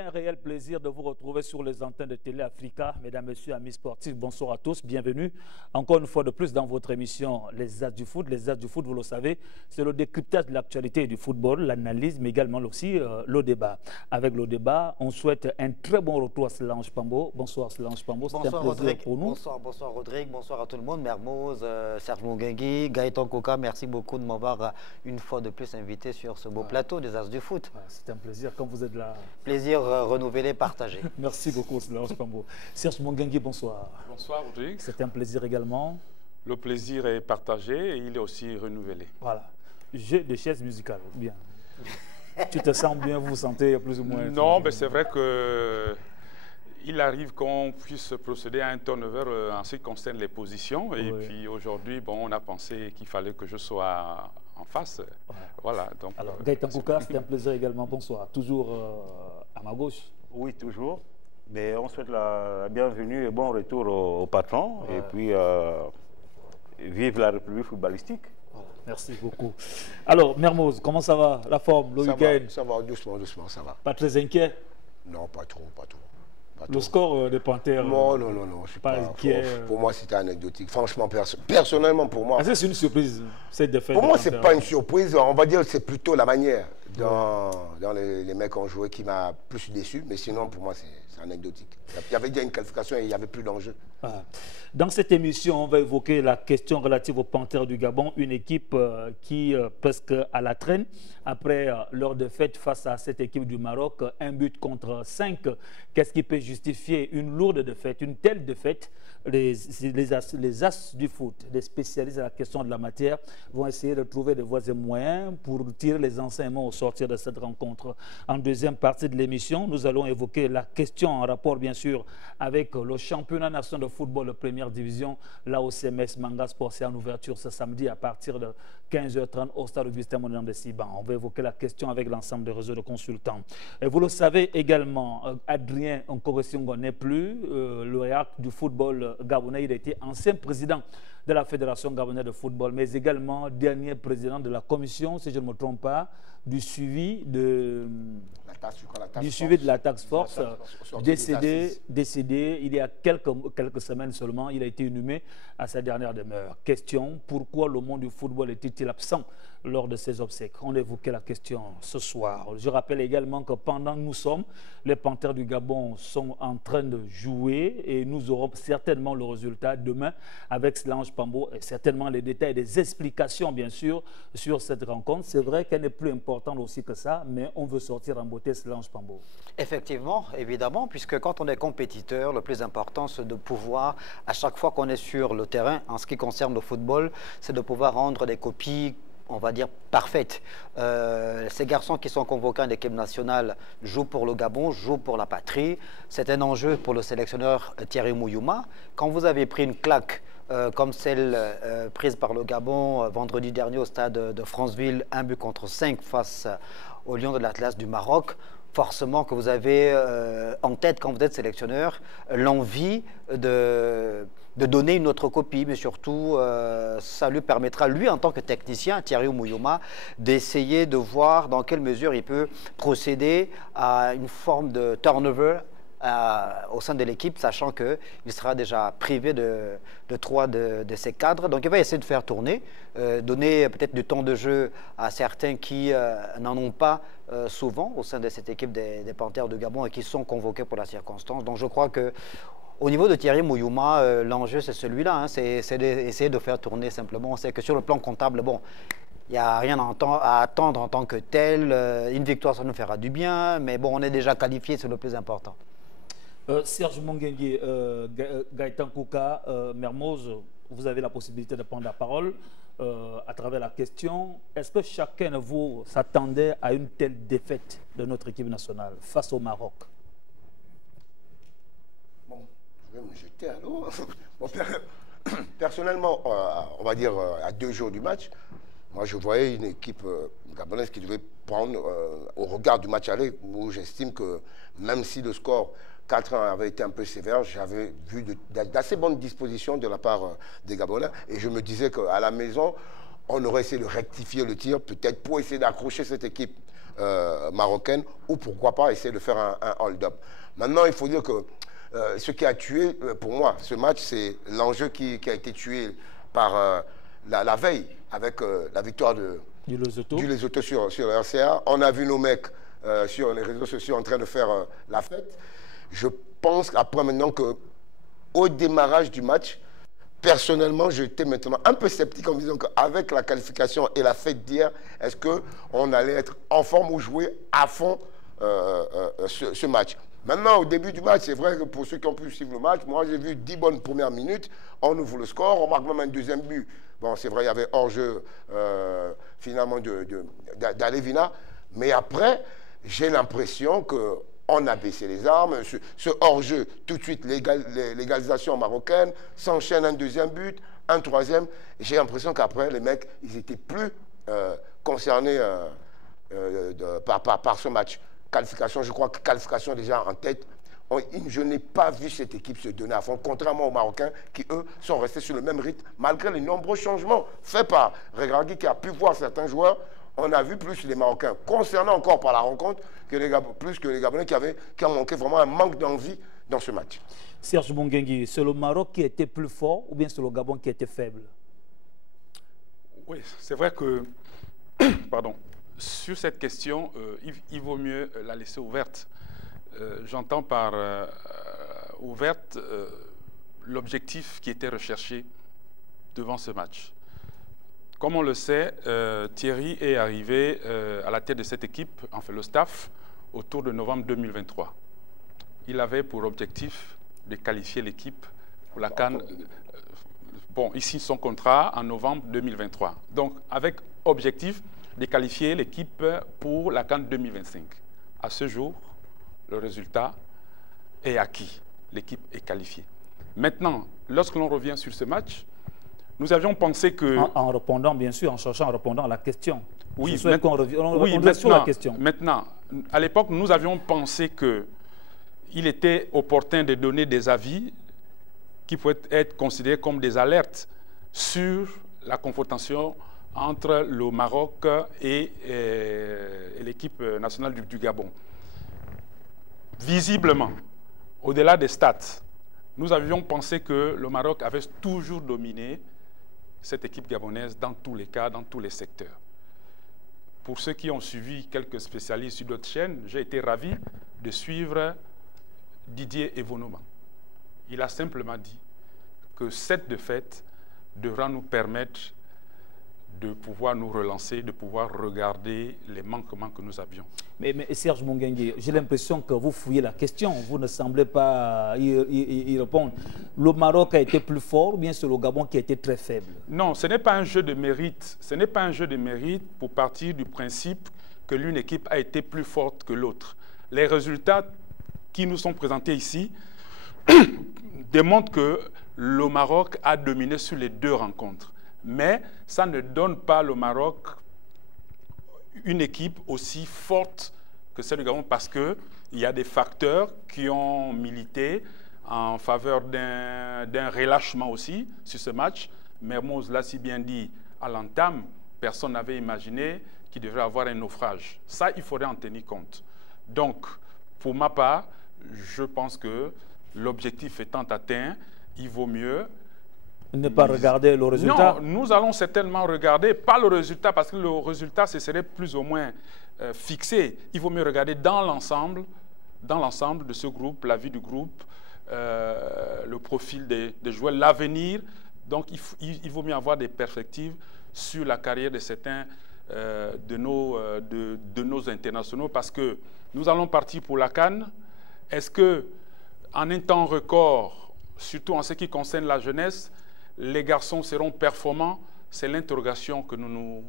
un réel plaisir de vous retrouver sur les antennes de Télé Africa. Mesdames, Messieurs, amis sportifs, bonsoir à tous, bienvenue encore une fois de plus dans votre émission Les As du Foot. Les As du Foot, vous le savez, c'est le décryptage de l'actualité du football, l'analyse, mais également aussi le débat. Avec le débat, on souhaite un très bon retour à Solange Pambo. Bonsoir Solange Pambo, c'est un plaisir Rodrigue. pour nous. Bonsoir Rodrigue, bonsoir à tout le monde, Mermoz, Serge Mungengui, Gaëtan Koka, merci beaucoup de m'avoir une fois de plus invité sur ce beau plateau des As du Foot. C'est un plaisir quand vous êtes là. Plaisir renouvelé, partagé. Merci beaucoup, Solange Pambo. Serge Mungengui, bonsoir. Bonsoir, Rodrigue. C'est un plaisir également. Le plaisir est partagé et il est aussi renouvelé. Voilà. Jeu de chaises musicales, bien. Tu te sens bien, vous vous sentez plus ou moins... Non, mais c'est vrai que il arrive qu'on puisse procéder à un turnover en ce qui concerne les positions. Et puis aujourd'hui, bon, on a pensé qu'il fallait que je sois en face. Voilà. Donc, alors, Gaëtan Koka, c'est un plaisir également. Bonsoir. Toujours à ma gauche. Oui, toujours. Mais on souhaite la bienvenue et bon retour au patron. Et puis, vive la République footballistique. Merci beaucoup. Alors, Mermoz, comment ça va? La forme, le week-end? Ça va, doucement, ça va. Pas très inquiet? Non, pas trop. Le score des Panthères? Non, je suis pas inquiet. Pour moi, c'était anecdotique. Franchement, personnellement, pour moi... C'est une surprise, cette défaite? Pour moi, c'est pas une surprise. On va dire que c'est plutôt la manière dont les mecs ont joué qui m'a plus déçu. Mais sinon, pour moi, c'est anecdotique. Il y avait déjà une qualification et il n'y avait plus d'enjeu. Dans cette émission, on va évoquer la question relative aux Panthères du Gabon, une équipe qui presque à la traîne après leur défaite face à cette équipe du Maroc, 1-5. Qu'est-ce qui peut justifier une lourde défaite, une telle défaite? Les as du foot, les spécialistes à la question de la matière, vont essayer de trouver des voies et moyens pour tirer les enseignements au sortir de cette rencontre. En deuxième partie de l'émission, nous allons évoquer la question en rapport, bien sûr, avec le championnat national de football de première division, là au CMS Manga Sport, c'est en ouverture ce samedi à partir de 15h30 au stade Augustin Mondrian de Siban. On va évoquer la question avec l'ensemble des réseaux de consultants. Et vous le savez également, Adrien Nkoressiongo n'est plus lauréat du football gabonais. Il a été ancien président de la Fédération gabonaise de football, mais également dernier président de la commission, si je ne me trompe pas, du suivi de la task force, décédé il y a quelques semaines seulement. Il a été inhumé à sa dernière demeure. Question, pourquoi le monde du football était-il absent lors de ses obsèques? On évoquait la question ce soir. Je rappelle également que pendant que nous sommes, les Panthères du Gabon sont en train de jouer et nous aurons certainement le résultat demain avec Solange Pambo et certainement les détails et des explications bien sûr sur cette rencontre. C'est vrai qu'elle n'est plus importante aussi que ça, mais on veut sortir en beauté Solange Pambo. Effectivement, évidemment, puisque quand on est compétiteur, le plus important c'est de pouvoir, à chaque fois qu'on est sur le terrain, en ce qui concerne le football, c'est de pouvoir rendre des copies, on va dire, parfaite. Ces garçons qui sont convoqués en équipe nationale jouent pour le Gabon, jouent pour la patrie. C'est un enjeu pour le sélectionneur Thierry Mouyouma. Quand vous avez pris une claque comme celle prise par le Gabon vendredi dernier au stade de Franceville, 1-5 face aux Lions de l'Atlas du Maroc, forcément que vous avez en tête, quand vous êtes sélectionneur, l'envie de donner une autre copie, mais surtout, ça lui permettra, lui, en tant que technicien, Thierry Mouyouma, d'essayer de voir dans quelle mesure il peut procéder à une forme de turnover au sein de l'équipe, sachant qu'il sera déjà privé de 3 de ses cadres. Donc il va essayer de faire tourner, donner peut-être du temps de jeu à certains qui n'en ont pas souvent au sein de cette équipe des Panthères de Gabon et qui sont convoqués pour la circonstance. Donc je crois que au niveau de Thierry Mouyouma, l'enjeu c'est celui-là, hein, c'est d'essayer de faire tourner simplement. On sait que sur le plan comptable, bon, il n'y a rien à attendre en tant que tel. Une victoire, ça nous fera du bien, mais bon, on est déjà qualifié, c'est le plus important. Serge Mungengui, Gaëtan Koka, Mermoz, vous avez la possibilité de prendre la parole à travers la question. Est-ce que chacun de vous s'attendait à une telle défaite de notre équipe nationale face au Maroc? Bon, je vais me jeter à l'eau. Bon, personnellement, on va dire à 2 jours du match, moi je voyais une équipe gabonaise qui devait prendre, au regard du match aller, où j'estime que même si le score 4-1 avait été un peu sévère, j'avais vu d'assez bonnes dispositions de la part des Gabonais. Et je me disais qu'à la maison, on aurait essayé de rectifier le tir, peut-être pour essayer d'accrocher cette équipe marocaine, ou pourquoi pas essayer de faire un hold-up. Maintenant, il faut dire que ce qui a tué, pour moi, ce match, c'est l'enjeu qui a été tué par la veille, avec la victoire du Lesotho sur le RCA. On a vu nos mecs sur les réseaux sociaux en train de faire la fête. Je pense après maintenant qu'au démarrage du match, personnellement, j'étais maintenant un peu sceptique en me disant qu'avec la qualification et la fête d'hier, est-ce qu'on allait être en forme ou jouer à fond ce match? Maintenant, au début du match, c'est vrai que pour ceux qui ont pu suivre le match, moi j'ai vu 10 bonnes premières minutes, on ouvre le score, on marque même un deuxième but. Bon, c'est vrai, il y avait hors-jeu finalement d'Alevina, mais après, j'ai l'impression qu'on a baissé les armes. Ce hors-jeu, tout de suite, l'égalisation marocaine, s'enchaîne un deuxième but, un troisième. J'ai l'impression qu'après, les mecs, ils n'étaient plus concernés par ce match. Qualification, je crois que qualification déjà en tête. Je n'ai pas vu cette équipe se donner à fond, contrairement aux Marocains qui, eux, sont restés sur le même rythme, malgré les nombreux changements faits par Regragui, qui a pu voir certains joueurs. On a vu plus les Marocains concernant encore par la rencontre plus que les Gabonais qui ont manqué vraiment un manque d'envie dans ce match. Serge Monguengui, c'est le Maroc qui était plus fort ou bien c'est le Gabon qui était faible? Oui, c'est vrai que, pardon, sur cette question, il vaut mieux la laisser ouverte. J'entends par ouverte l'objectif qui était recherché devant ce match. Comme on le sait, Thierry est arrivé à la tête de cette équipe, enfin le staff, autour de novembre 2023. Il avait pour objectif de qualifier l'équipe pour la CAN. Bon, ici son contrat en novembre 2023. Donc, avec objectif de qualifier l'équipe pour la CAN 2025. À ce jour, le résultat est acquis. L'équipe est qualifiée. Maintenant, lorsque l'on revient sur ce match, nous avions pensé que... En répondant, bien sûr, en cherchant, en répondant à la question. Oui, on sur la question. Maintenant, à l'époque, nous avions pensé qu'il était opportun de donner des avis qui pouvaient être considérés comme des alertes sur la confrontation entre le Maroc et l'équipe nationale du Gabon. Visiblement, au-delà des stats, nous avions pensé que le Maroc avait toujours dominé cette équipe gabonaise dans tous les cas, dans tous les secteurs. Pour ceux qui ont suivi quelques spécialistes sur d'autres chaînes, j'ai été ravi de suivre Didier Evonoma. Il a simplement dit que cette défaite devra nous permettre de pouvoir nous relancer, de pouvoir regarder les manquements que nous avions. Mais Serge Monguengui, j'ai l'impression que vous fouillez la question. Vous ne semblez pas y répondre. Le Maroc a été plus fort ou bien c'est le Gabon qui a été très faible? Non, ce n'est pas un jeu de mérite. Ce n'est pas un jeu de mérite pour partir du principe que l'une équipe a été plus forte que l'autre. Les résultats qui nous sont présentés ici démontrent que le Maroc a dominé sur les deux rencontres. Mais ça ne donne pas au Maroc une équipe aussi forte que celle du Gabon parce qu'il y a des facteurs qui ont milité en faveur d'un relâchement aussi sur ce match. Mermoz l'a si bien dit à l'entame, personne n'avait imaginé qu'il devrait avoir un naufrage. Ça, il faudrait en tenir compte. Donc, pour ma part, je pense que l'objectif étant atteint, il vaut mieux ne pas regarder le résultat? Non, nous allons certainement regarder, pas le résultat, parce que le résultat, ce serait plus ou moins fixé. Il vaut mieux regarder dans l'ensemble de ce groupe, la vie du groupe, le profil des joueurs, l'avenir. Donc, il vaut mieux avoir des perspectives sur la carrière de certains de nos internationaux, parce que nous allons partir pour la CAN. Est-ce qu'en un temps record, surtout en ce qui concerne la jeunesse, les garçons seront performants? C'est l'interrogation que nous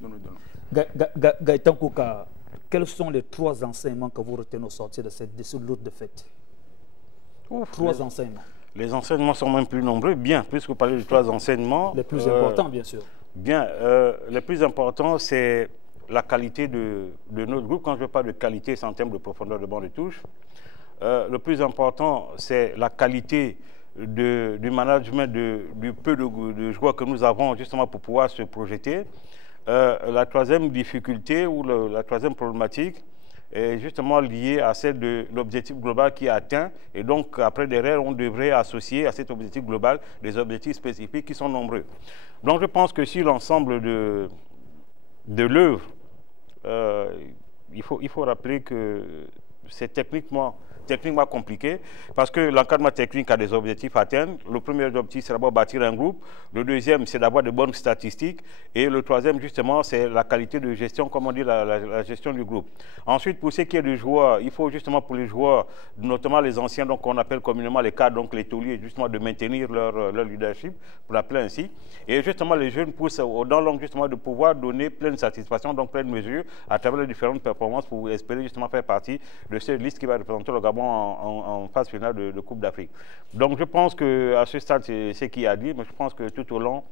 donnons. Gaëtan Kouka, quels sont les 3 enseignements que vous retenez au sortir de cette lourde défaite? 3 enseignements. Les enseignements sont même plus nombreux, bien, puisque vous parlez de 3 enseignements. Les plus importants, bien sûr. Bien, les plus importants, c'est la qualité de notre groupe. Quand je parle de qualité, c'est en termes de profondeur de banc de touche. Le plus important, c'est la qualité du management du peu de joueurs que nous avons justement pour pouvoir se projeter. La troisième difficulté ou la troisième problématique est justement liée à celle de l'objectif global qui est atteint. Et donc, après derrière, on devrait associer à cet objectif global des objectifs spécifiques qui sont nombreux. Donc, je pense que si l'ensemble de l'œuvre, il faut rappeler que c'est techniquement compliqué parce que l'encadrement technique a des objectifs à atteindre. Le premier objectif, c'est d'abord bâtir un groupe. Le deuxième, c'est d'avoir de bonnes statistiques. Et le troisième, justement, c'est la qualité de gestion, comme on dit, la gestion du groupe. Ensuite, pour ce qui est des joueurs, il faut justement pour les joueurs, notamment les anciens, donc qu'on appelle communément les cadres, donc les tauliers, justement de maintenir leur leadership, pour l'appeler ainsi. Et justement, les jeunes poussent dans l'angle justement de pouvoir donner pleine satisfaction, donc pleine mesure, à travers les différentes performances pour espérer justement faire partie de cette liste qui va représenter le Gabon en phase finale de Coupe d'Afrique. Donc je pense qu'à ce stade, c'est ce qu'il a dit, mais je pense que tout au long,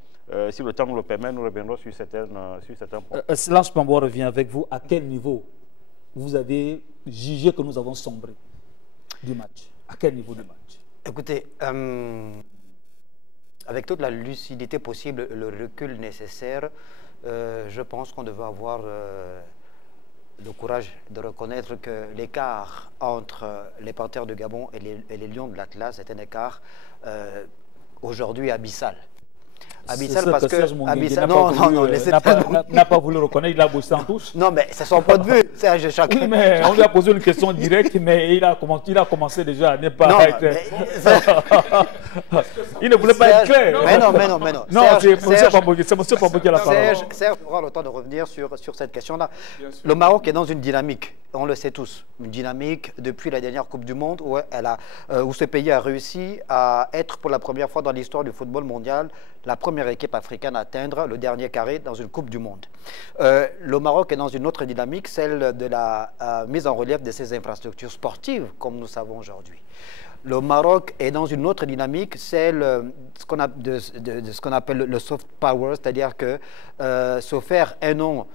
si le temps nous le permet, nous reviendrons sur certains points. Lance Pambo revient avec vous. À quel niveau vous avez jugé que nous avons sombré du match? À quel niveau du match? Écoutez, avec toute la lucidité possible, le recul nécessaire, je pense qu'on devait avoir le courage de reconnaître que l'écart entre les Panthères de Gabon et les Lions de l'Atlas est un écart aujourd'hui abyssal. Abyssal parce que n'a pas voulu reconnaître, il a bossé en touche. Non, mais c'est son point de vue. Oui, mais on lui a posé une question directe, mais il a commencé déjà à ne pas être... il ne voulait pas être clair. Mais non. Non, c'est M. Pambo qui a la parole. Serge aura le temps de revenir sur cette question-là. Le Maroc est dans une dynamique, on le sait tous, une dynamique depuis la dernière Coupe du Monde où ce pays a réussi à être pour la première fois dans l'histoire du football mondial la première équipe africaine à atteindre le dernier carré dans une Coupe du Monde. Le Maroc est dans une autre dynamique, celle de la mise en relief de ses infrastructures sportives, comme nous savons aujourd'hui. Le Maroc est dans une autre dynamique, celle de ce qu'on appelle le soft power, c'est-à-dire que se faire un nom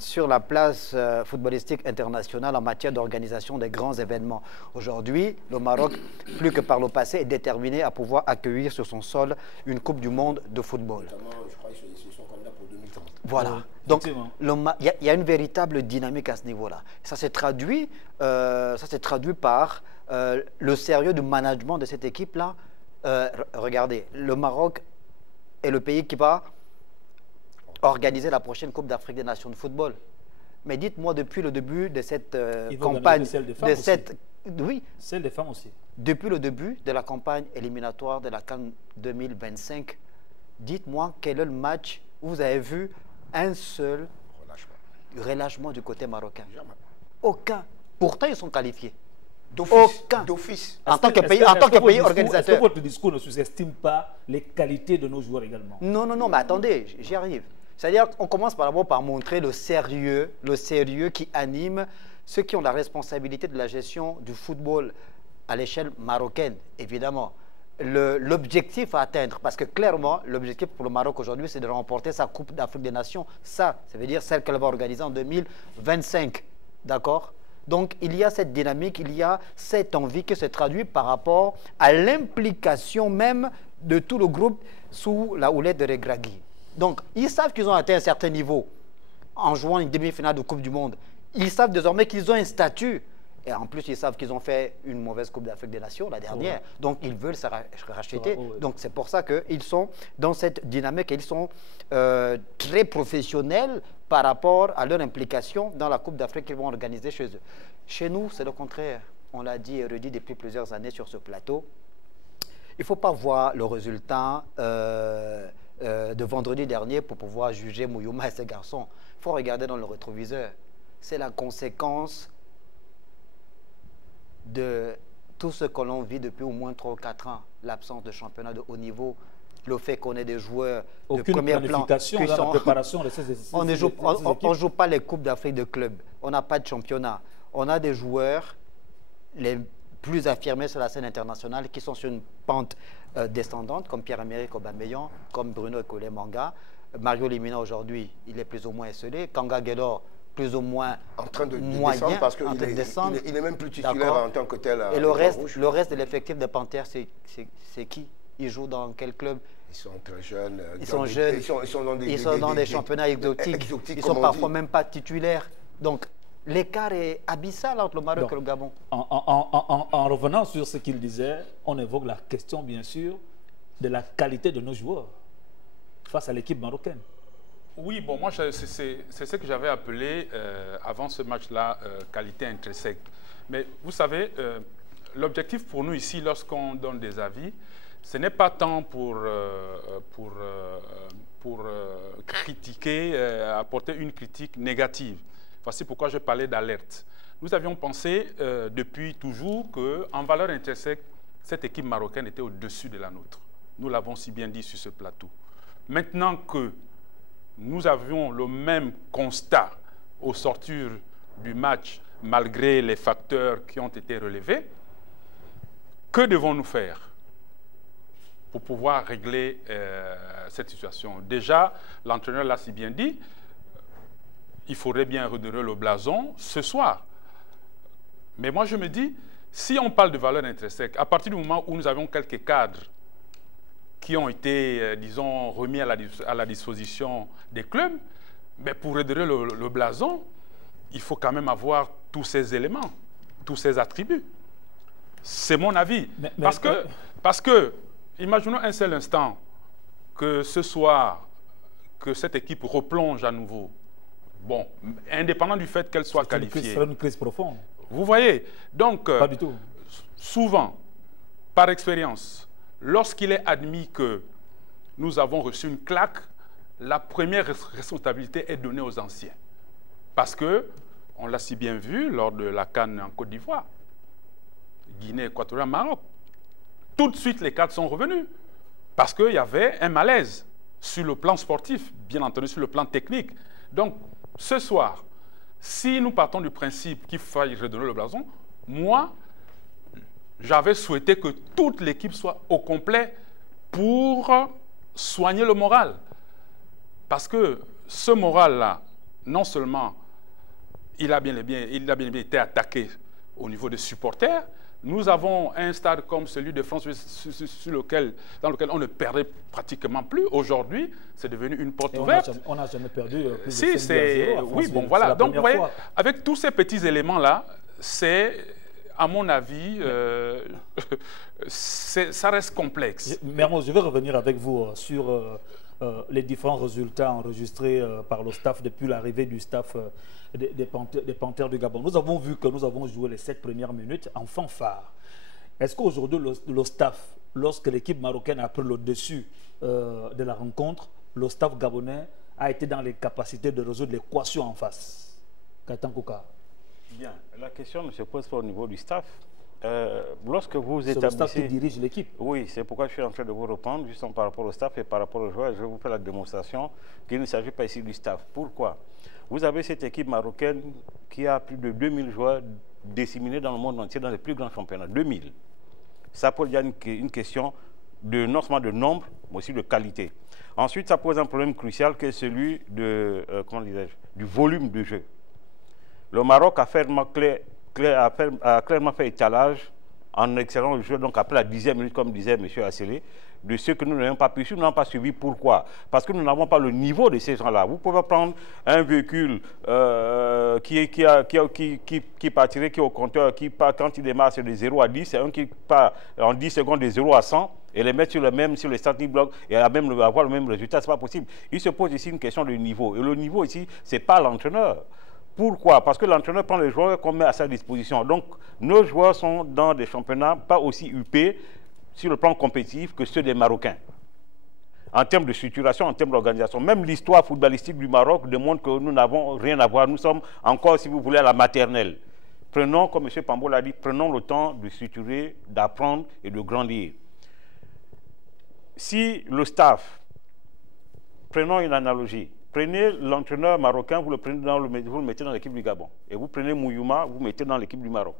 sur la place footballistique internationale en matière d'organisation des grands événements. Aujourd'hui, le Maroc, plus que par le passé, est déterminé à pouvoir accueillir sur son sol une Coupe du Monde de football. Je crois qu'ils sont candidats pour 2030. Voilà. Donc, il y a une véritable dynamique à ce niveau-là. Ça s'est traduit par le sérieux du management de cette équipe-là. Regardez, le Maroc est le pays qui va organiser la prochaine Coupe d'Afrique des Nations de football. Mais dites-moi, depuis le début de cette campagne... Celle des femmes aussi. Depuis le début de la campagne éliminatoire de la CAN 2025, dites-moi quel est le match où vous avez vu un seul relâchement du côté marocain. Aucun. Pourtant, ils sont qualifiés. D'office. En tant que pays organisateur. Est-ce que votre discours ne sous-estime pas les qualités de nos joueurs également? Non, mais attendez, j'y arrive. C'est-à-dire qu'on commence d'abord par montrer le sérieux qui anime ceux qui ont la responsabilité de la gestion du football à l'échelle marocaine, évidemment. L'objectif à atteindre, parce que clairement, l'objectif pour le Maroc aujourd'hui, c'est de remporter sa Coupe d'Afrique des Nations. Ça veut dire celle qu'elle va organiser en 2025. D'accord? Donc, il y a cette dynamique, il y a cette envie qui se traduit par rapport à l'implication même de tout le groupe sous la houlette de Regragui. Donc, ils savent qu'ils ont atteint un certain niveau en jouant une demi-finale de Coupe du Monde. Ils savent désormais qu'ils ont un statut. Et en plus, ils savent qu'ils ont fait une mauvaise Coupe d'Afrique des Nations, la dernière. Donc, ils veulent se racheter. Donc, c'est pour ça qu'ils sont dans cette dynamique et ils sont très professionnels par rapport à leur implication dans la Coupe d'Afrique qu'ils vont organiser chez eux. Chez nous, c'est le contraire. On l'a dit et redit depuis plusieurs années sur ce plateau. Il ne faut pas voir le résultat de vendredi dernier pour pouvoir juger Mouyouma et ses garçons. Il faut regarder dans le rétroviseur. C'est la conséquence de tout ce que l'on vit depuis au moins 3 ou 4 ans. L'absence de championnat de haut niveau, le fait qu'on ait des joueurs de premier plan. Aucune dans la préparation de ces on ne joue pas les Coupes d'Afrique de club. On n'a pas de championnat. On a des joueurs les plus affirmés sur la scène internationale qui sont sur une pente descendante, comme Pierre-Emerick Aubameyang, comme Bruno Ekolemanga. Mario Lemina aujourd'hui, il est plus ou moins esselé. Kanga Guedor, plus ou moins en train de moyen, descendre parce qu'il est même plus titulaire en tant que tel. Et le reste de l'effectif de Panthères, c'est qui? Il joue dans quel club? Ils sont très jeunes. Ils sont jeunes. Ils sont dans des championnats exotiques. Ils ne sont parfois même pas titulaires. Donc, l'écart est abyssal entre le Maroc et le Gabon. En revenant sur ce qu'il disait, on évoque la question, bien sûr, de la qualité de nos joueurs face à l'équipe marocaine. Oui, bon, moi, c'est ce que j'avais appelé, avant ce match-là, qualité intrinsèque. Mais vous savez, l'objectif pour nous ici, lorsqu'on donne des avis, ce n'est pas tant pour critiquer, apporter une critique négative. Voici pourquoi je parlais d'alerte. Nous avions pensé depuis toujours qu'en valeur intrinsèque, cette équipe marocaine était au-dessus de la nôtre. Nous l'avons si bien dit sur ce plateau. Maintenant que nous avions le même constat au sortir du match, malgré les facteurs qui ont été relevés, que devons-nous faire pour pouvoir régler cette situation? Déjà, l'entraîneur l'a si bien dit, il faudrait bien redorer le blason ce soir. Mais moi, je me dis, si on parle de valeur intrinsèque, à partir du moment où nous avons quelques cadres qui ont été, disons, remis à la disposition des clubs, mais pour redorer le blason, il faut quand même avoir tous ces éléments, tous ces attributs. C'est mon avis. Parce que, imaginons un seul instant que ce soir, que cette équipe replonge à nouveau. Bon, indépendant du fait qu'elle soit qualifiée. C'est une crise profonde. Vous voyez, donc, pas du tout. Souvent, par expérience, lorsqu'il est admis que nous avons reçu une claque, la première responsabilité est donnée aux anciens. Parce que, on l'a si bien vu lors de la CAN en Côte d'Ivoire, Guinée équatoriale, Maroc. Tout de suite, les cadres sont revenus. Parce qu'il y avait un malaise sur le plan sportif, bien entendu sur le plan technique. Donc, ce soir, si nous partons du principe qu'il faille redonner le blason, moi, j'avais souhaité que toute l'équipe soit au complet pour soigner le moral. Parce que ce moral-là, non seulement il a bien et bien été attaqué au niveau des supporters, nous avons un stade comme celui de France dans lequel on ne perdait pratiquement plus. Aujourd'hui, c'est devenu une porte ouverte. On n'a jamais perdu plus si, de 5-0 oui, bon, voilà. Donc, vous voyez, avec tous ces petits éléments-là, c'est, à mon avis, ça reste complexe. Mermoz, je vais revenir avec vous sur les différents résultats enregistrés par le staff depuis l'arrivée du staff des Panthères du Gabon. Nous avons vu que nous avons joué les 7 premières minutes en fanfare. Est-ce qu'aujourd'hui, le staff, lorsque l'équipe marocaine a pris le dessus de la rencontre, le staff gabonais a été dans les capacités de résoudre l'équation en face? Kaitan Kouka. Bien, la question ne se pose pas au niveau du staff. Lorsque vous établissez... C'est le staff qui dirige l'équipe. Oui, c'est pourquoi je suis en train de vous répondre, justement par rapport au staff et par rapport aux joueurs. Je vais vous faire la démonstration qu'il ne s'agit pas ici du staff. Pourquoi? Vous avez cette équipe marocaine qui a plus de 2000 joueurs disséminés dans le monde entier, dans les plus grands championnats. 2000. Ça pose déjà une question non seulement de nombre, mais aussi de qualité. Ensuite, ça pose un problème crucial qui est celui de, du volume de jeu. Le Maroc a clairement fait étalage en excellent le jeu, donc après la 10e minute, comme disait M. Assélé, de ceux que nous n'avons pas pu suivre, nous n'avons pas suivi. Pourquoi? Parce que nous n'avons pas le niveau de ces gens-là. Vous pouvez prendre un véhicule qui partirait, qui est au compteur, qui part, quand il démarre, c'est de 0 à 10, c'est un qui part en 10 secondes de 0 à 100, et les mettre sur les starting blocks et avoir le même résultat, ce n'est pas possible. Il se pose ici une question de niveau. Et le niveau ici, ce n'est pas l'entraîneur. Pourquoi? Parce que l'entraîneur prend les joueurs qu'on met à sa disposition. Donc, nos joueurs sont dans des championnats pas aussi huppés sur le plan compétitif que ceux des Marocains. En termes de structuration, en termes d'organisation. Même l'histoire footballistique du Maroc démontre que nous n'avons rien à voir. Nous sommes encore, si vous voulez, à la maternelle. Prenons, comme M. Pambo l'a dit, prenons le temps de structurer, d'apprendre et de grandir. Si le staff, prenons une analogie, prenez l'entraîneur marocain, vous le mettez dans l'équipe du Gabon. Et vous prenez Mouyouma, vous le mettez dans l'équipe du Maroc.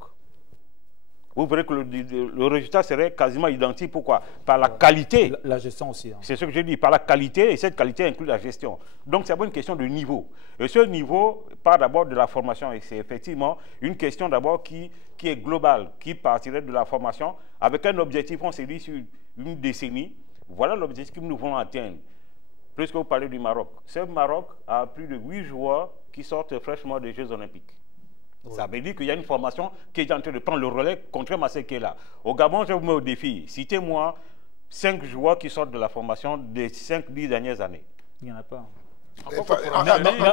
Vous verrez que le résultat serait quasiment identique. Pourquoi? Par la qualité. La gestion aussi. Hein. C'est ce que j'ai dit, par la qualité, et cette qualité inclut la gestion. Donc c'est une question de niveau. Et ce niveau part d'abord de la formation. Et c'est effectivement une question d'abord qui est globale, qui partirait de la formation avec un objectif, on s'est dit, sur une décennie, Voilà l'objectif que nous voulons atteindre. Puisque vous parlez du Maroc. Ce Maroc a plus de 8 joueurs qui sortent fraîchement des Jeux Olympiques. Oui. Ça veut dire qu'il y a une formation qui est en train de prendre le relais, contrairement à ce qui est là. Au Gabon, je vous mets au défi. Citez-moi 5 joueurs qui sortent de la formation des 5-10 dernières années. Il n'y en a pas.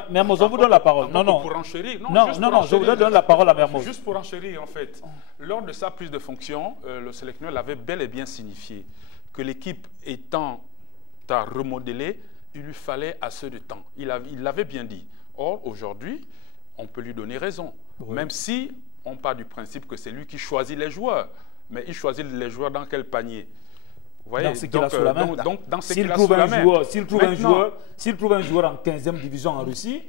Mais on vous donne la parole. Non, pour enchérir. Je vous donne la parole à Mermoz. Juste pour enchérir, en fait. Lors de sa prise de fonction, le sélectionneur l'avait bel et bien signifié que l'équipe étant à remodeler, il lui fallait assez de temps. Il l'avait bien dit. Or, aujourd'hui, on peut lui donner raison. Oui. Même si on part du principe que c'est lui qui choisit les joueurs. Mais il choisit les joueurs dans quel panier? Vous voyez, dans ce qu'il a sous la main. Dans ce qu'il a sous la main. S'il trouve un joueur en 15e division en Russie,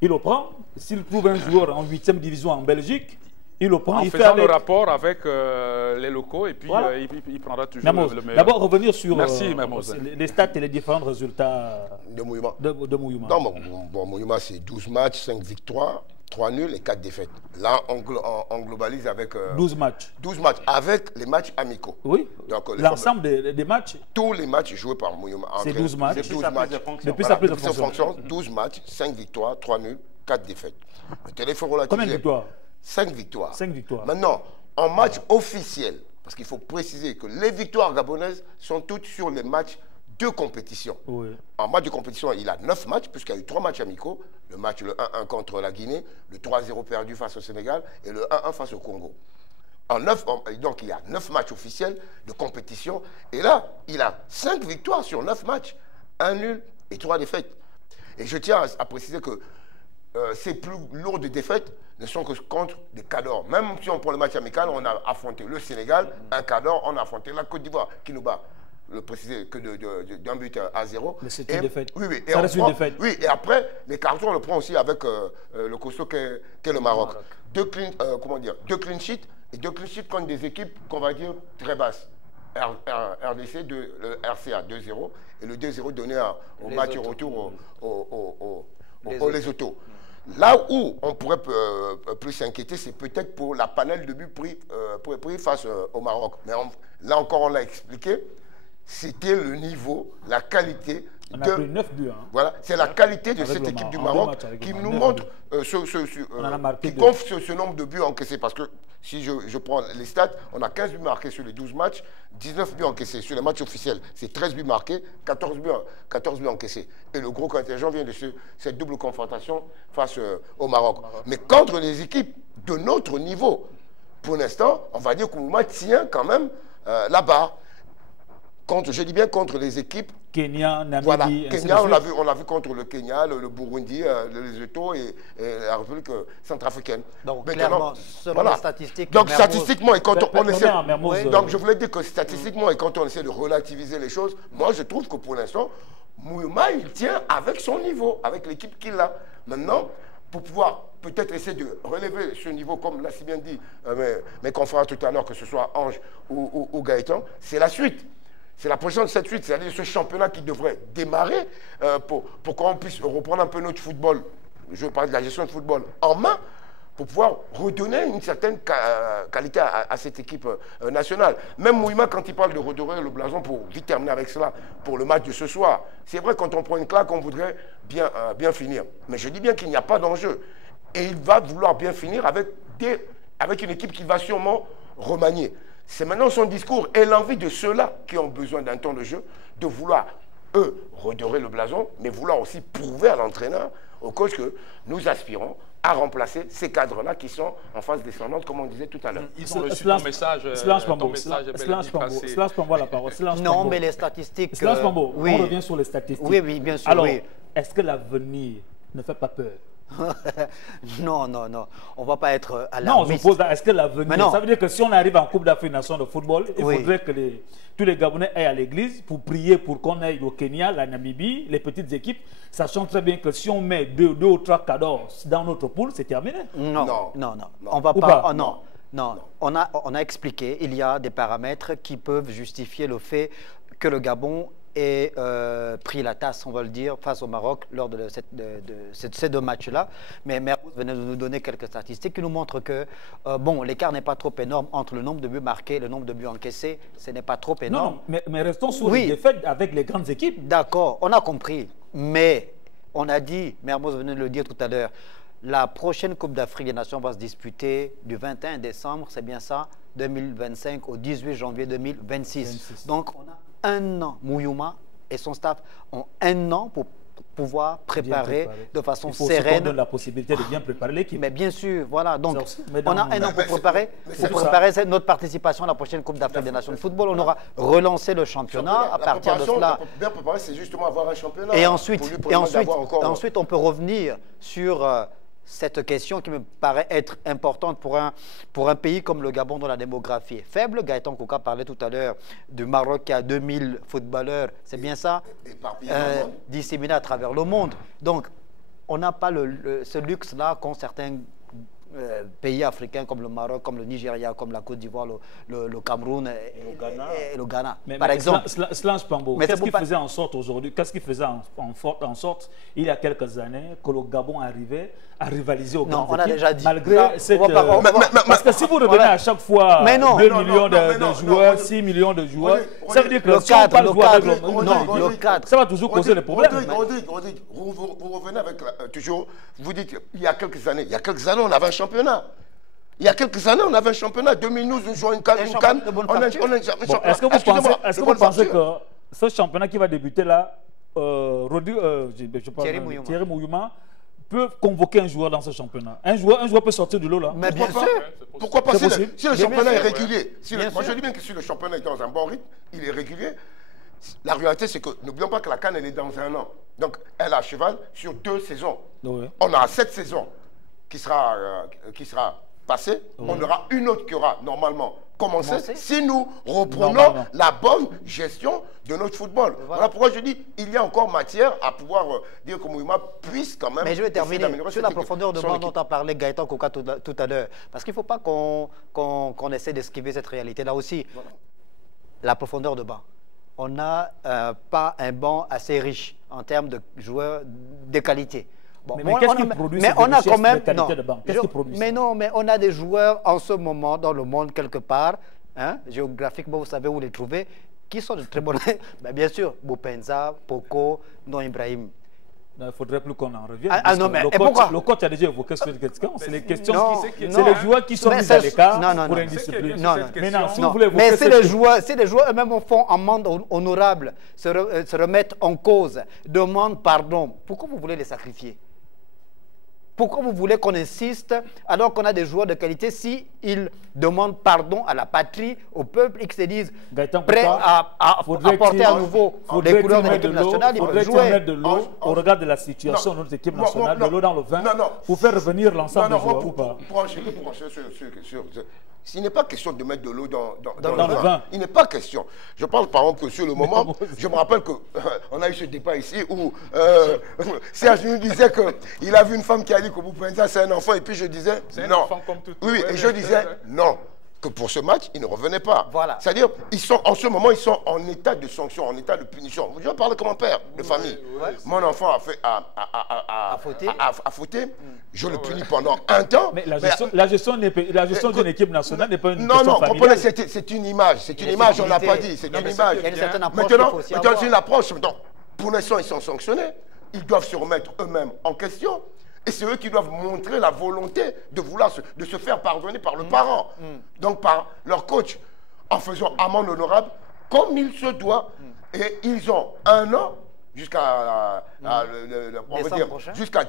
il le prend. S'il trouve un joueur en 8e division en Belgique, il le prend. En faisant le rapport avec les locaux et puis voilà. Il prendra toujours le meilleur. D'abord, revenir sur les stats et les différents résultats de Mouyouma. Non, Mouyouma, c'est 12 matchs, 5 victoires, 3 nuls et 4 défaites. Là, on globalise avec... 12 matchs. 12 matchs, avec les matchs amicaux. Oui. L'ensemble des matchs. Tous les matchs joués par Mouyouma. C'est 12 matchs. Depuis sa prise de fonction. 12 matchs, 5 victoires, 3 nuls, 4 défaites. Le téléphone relatif. Combien de victoires? 5 victoires. 5 victoires. Maintenant, en match officiel, parce qu'il faut préciser que les victoires gabonaises sont toutes sur les matchs de compétition. Oui. En match de compétition, il a 9 matchs, puisqu'il y a eu 3 matchs amicaux. Le 1-1 contre la Guinée, le 3-0 perdu face au Sénégal et le 1-1 face au Congo. Donc, il y a 9 matchs officiels de compétition. Et là, il a 5 victoires sur 9 matchs. 1 nul et 3 défaites. Et je tiens à préciser que ces plus lourdes défaites ne sont que contre des cadors. Même si on prend le match amical, on a affronté le Sénégal, un cador, on a affronté la Côte d'Ivoire qui nous bat. Le préciser que d'un but à 0. Mais c'est une défaite. Oui, oui. Ça reste une défaite. Oui, et après, les cartons, on le prend aussi avec le costaud qu'est le Maroc. Deux clean sheets et 2 clean sheets contre des équipes qu'on va dire très basses. RDC, le RCA 2-0 et le 2-0 donné au match retour aux Lesotho. Là où on pourrait plus s'inquiéter, c'est peut-être pour la panel de buts pris face au Maroc. Mais là encore, on l'a expliqué, c'était le niveau, la qualité. On a pris 9 buts. Hein. Voilà, c'est la qualité de cette équipe du Maroc qui nous montre, qui confie ce nombre de buts encaissés. Parce que si je prends les stats, on a 15 buts marqués sur les 12 matchs, 19 buts encaissés. Sur les matchs officiels, c'est 13 buts marqués, 14 buts encaissés. Et le gros contingent vient de cette double confrontation face au Maroc. Mais contre les équipes de notre niveau, pour l'instant, on va dire que Mouyouma tient quand même la barre. Je dis bien contre les équipes. Kenya, Namibie. Voilà. Kenya, on l'a vu contre le Kenya, le Burundi, le Lesotho et la République centrafricaine. Donc, clairement, selon les statistiques. Donc, statistiquement, et quand on essaie. Donc, je voulais dire que statistiquement, et quand on essaie de relativiser les choses, moi, je trouve que pour l'instant, Mouyouma, il tient avec son niveau, avec l'équipe qu'il a. Maintenant, pour pouvoir peut-être essayer de relever ce niveau, comme l'a si bien dit mes confrères tout à l'heure, que ce soit Ange ou Gaëtan, c'est la suite. C'est la prochaine de cette suite, c'est-à-dire ce championnat qui devrait démarrer pour qu'on puisse reprendre un peu notre football, je veux parler de la gestion de football, en main, pour pouvoir redonner une certaine qualité à cette équipe nationale. Même Mouyouma, quand il parle de redorer le blason, pour vite terminer avec cela, pour le match de ce soir, c'est vrai, quand on prend une claque, on voudrait bien finir. Mais je dis bien qu'il n'y a pas d'enjeu. Et il va vouloir bien finir avec une équipe qui va sûrement remanier. C'est maintenant son discours et l'envie de ceux-là qui ont besoin d'un temps de jeu, de vouloir, eux, redorer le blason, mais vouloir aussi prouver à l'entraîneur, au coach, que nous aspirons à remplacer ces cadres-là qui sont en phase descendante, comme on disait tout à l'heure. Ils ont reçu ton message. Non, mais les statistiques... On revient sur les statistiques. Oui, bien sûr. Alors, est-ce que l'avenir ne fait pas peur? Non. On ne va pas être alarmiste. Non, je pose est-ce que l'avenir... Ça veut dire que si on arrive en Coupe d'Afrique Nation de football, il faudrait que tous les Gabonais aillent à l'église pour prier pour qu'on aille au Kenya, la Namibie, les petites équipes, sachant très bien que si on met 2 ou 3 cadors dans notre poule, c'est terminé. Non. On va pas... Non. On a expliqué, il y a des paramètres qui peuvent justifier le fait que le Gabon et pris la tasse, on va le dire, face au Maroc lors de ces deux matchs-là. Mais Mermoz venait de nous donner quelques statistiques qui nous montrent que bon, l'écart n'est pas trop énorme entre le nombre de buts marqués et le nombre de buts encaissés. Ce n'est pas trop énorme. Non, mais restons sur les défaites avec les grandes équipes. D'accord, on a compris. Mais on a dit, Mermoz venait de le dire tout à l'heure, la prochaine Coupe d'Afrique des Nations va se disputer du 21 décembre, c'est bien ça, 2025 au 18 janvier 2026. Donc on a un an, Mouyouma et son staff ont un an pour pouvoir préparer de façon sereine. Il faut la possibilité de bien préparer l'équipe. Mais bien sûr, voilà. Donc, on a un an pour préparer notre participation à la prochaine Coupe d'Afrique des Nations de football. On aura relancé le championnat à partir de cela. Bien préparer, c'est justement avoir un championnat. Et ensuite, on peut revenir sur cette question qui me paraît être importante pour un pays comme le Gabon dont la démographie est faible. Gaëtan Kouka parlait tout à l'heure du Maroc qui a 2000 footballeurs, c'est bien ça, disséminés à travers le monde. Donc, on n'a pas ce luxe-là qu'ont certains pays africains comme le Maroc, comme le Nigeria, comme la Côte d'Ivoire, le Cameroun et le Ghana. Par exemple. Slange Pambo, qu'est-ce qui faisait en sorte aujourd'hui, qu'est-ce qui faisait en sorte, il y a quelques années, que le Gabon arrivait à rivaliser au Gabon? Non, on a déjà dit. Malgré cette... parce que si vous revenez à chaque fois 2 millions de joueurs, 6 millions de joueurs, ça veut dire que si on parle de jouer avec le cadre, ça va toujours causer des problèmes. Rodrigue, vous revenez avec toujours, vous dites, il y a quelques années, on avait un championnat. Il y a quelques années, on avait un championnat. 2012, nous jouons une canne. Est-ce que vous pensez que ce championnat qui va débuter là, Thierry Mouyouma peut convoquer un joueur dans ce championnat? Un joueur peut sortir du lot là? Mais bien sûr. Pourquoi pas? Si le championnat est régulier, moi je dis bien que si le championnat est dans un bon rythme, il est régulier. La réalité, c'est que n'oublions pas que la CAN, elle est dans un an. Donc, elle est à cheval sur 2 saisons. Oui. On a 7 saisons qui sera passée. Oui. On aura une autre qui aura normalement commencé si nous reprenons la bonne gestion de notre football. Voilà pourquoi je dis il y a encore matière à pouvoir dire que Mouyouma puisse quand même... Mais je vais terminer sur la profondeur de banc dont a parlé Gaëtan Kouka tout à l'heure. Parce qu'il ne faut pas qu'on essaie d'esquiver cette réalité-là aussi. Voilà. La profondeur de banc. On n'a pas un banc assez riche en termes de joueurs de qualité. Bon, mais qu'est-ce qui produit cette qualité de banc? Mais non, mais on a des joueurs en ce moment dans le monde quelque part, hein, géographiquement, vous savez où les trouver, qui sont de très bons. Bien sûr, Boupenza, Poko, Non Ibrahim. Il ne faudrait plus qu'on en revienne. Non, mais pourquoi? Le coach a déjà évoqué cette question. C'est les questions. C'est les joueurs qui sont mis à l'écart pour indiscipline. Mais c'est les joueurs eux-mêmes font amende honorable, se remettent en cause, demandent pardon. Pourquoi vous voulez les sacrifier? Pourquoi vous voulez qu'on insiste alors qu'on a des joueurs de qualité s'ils demandent pardon à la patrie, au peuple, et qu'ils se disent prêts à porter à nouveau les couleurs de l'équipe nationale? Il faudrait mettre de l'eau au regard de la situation de notre équipe nationale, de l'eau dans le vin, pour faire revenir l'ensemble des joueurs ou pas? Il n'est pas question de mettre de l'eau dans le vin. Il n'est pas question. Je parle par exemple que sur le moment, je me rappelle qu'on a eu ce débat ici où Serge nous disait qu'il a vu une femme qui a dit que Boupenza c'est un enfant et puis je disais non. Oui, et je disais non. Que pour ce match, ils ne revenaient pas. Voilà. C'est-à-dire, en ce moment, ils sont en état de sanction, en état de punition. Je vais parler comme un père de famille. Mon enfant a fauté. Je le punis pendant un temps. Mais la gestion d'une équipe nationale n'est pas une question familiale. Non, c'est une image. C'est une image, on ne l'a pas dit. C'est une image. Il y a une certaine approche. Maintenant, c'est une approche. Pour l'instant, ils sont sanctionnés. Ils doivent se remettre eux-mêmes en question. Et c'est eux qui doivent montrer la volonté de se faire pardonner par le parent. Donc par leur coach, en faisant amende honorable, comme il se doit. Et ils ont un an, jusqu'à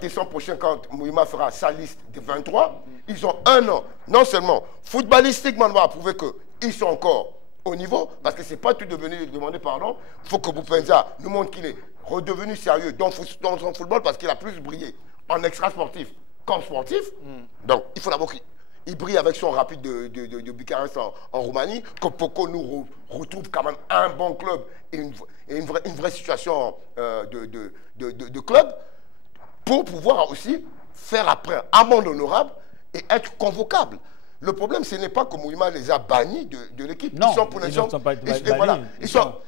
décembre prochain, quand Mouyouma fera sa liste de 23, ils ont un an. Non seulement footballistiquement, on va prouver qu'ils sont encore au niveau, parce que ce n'est pas tout devenu demander pardon. Il faut que Boupenza nous montre qu'il est redevenu sérieux dans son football parce qu'il a plus brillé en extra-sportif comme sportif. Donc, il faut d'abord qu'il brille avec son Rapide de Bucarest en Roumanie, que Poko nous retrouve quand même un bon club et une vraie situation de club pour pouvoir aussi faire après amende honorable et être convocable. Le problème, ce n'est pas que Mouima les a bannis de l'équipe. Non, ils sont pour l'instant.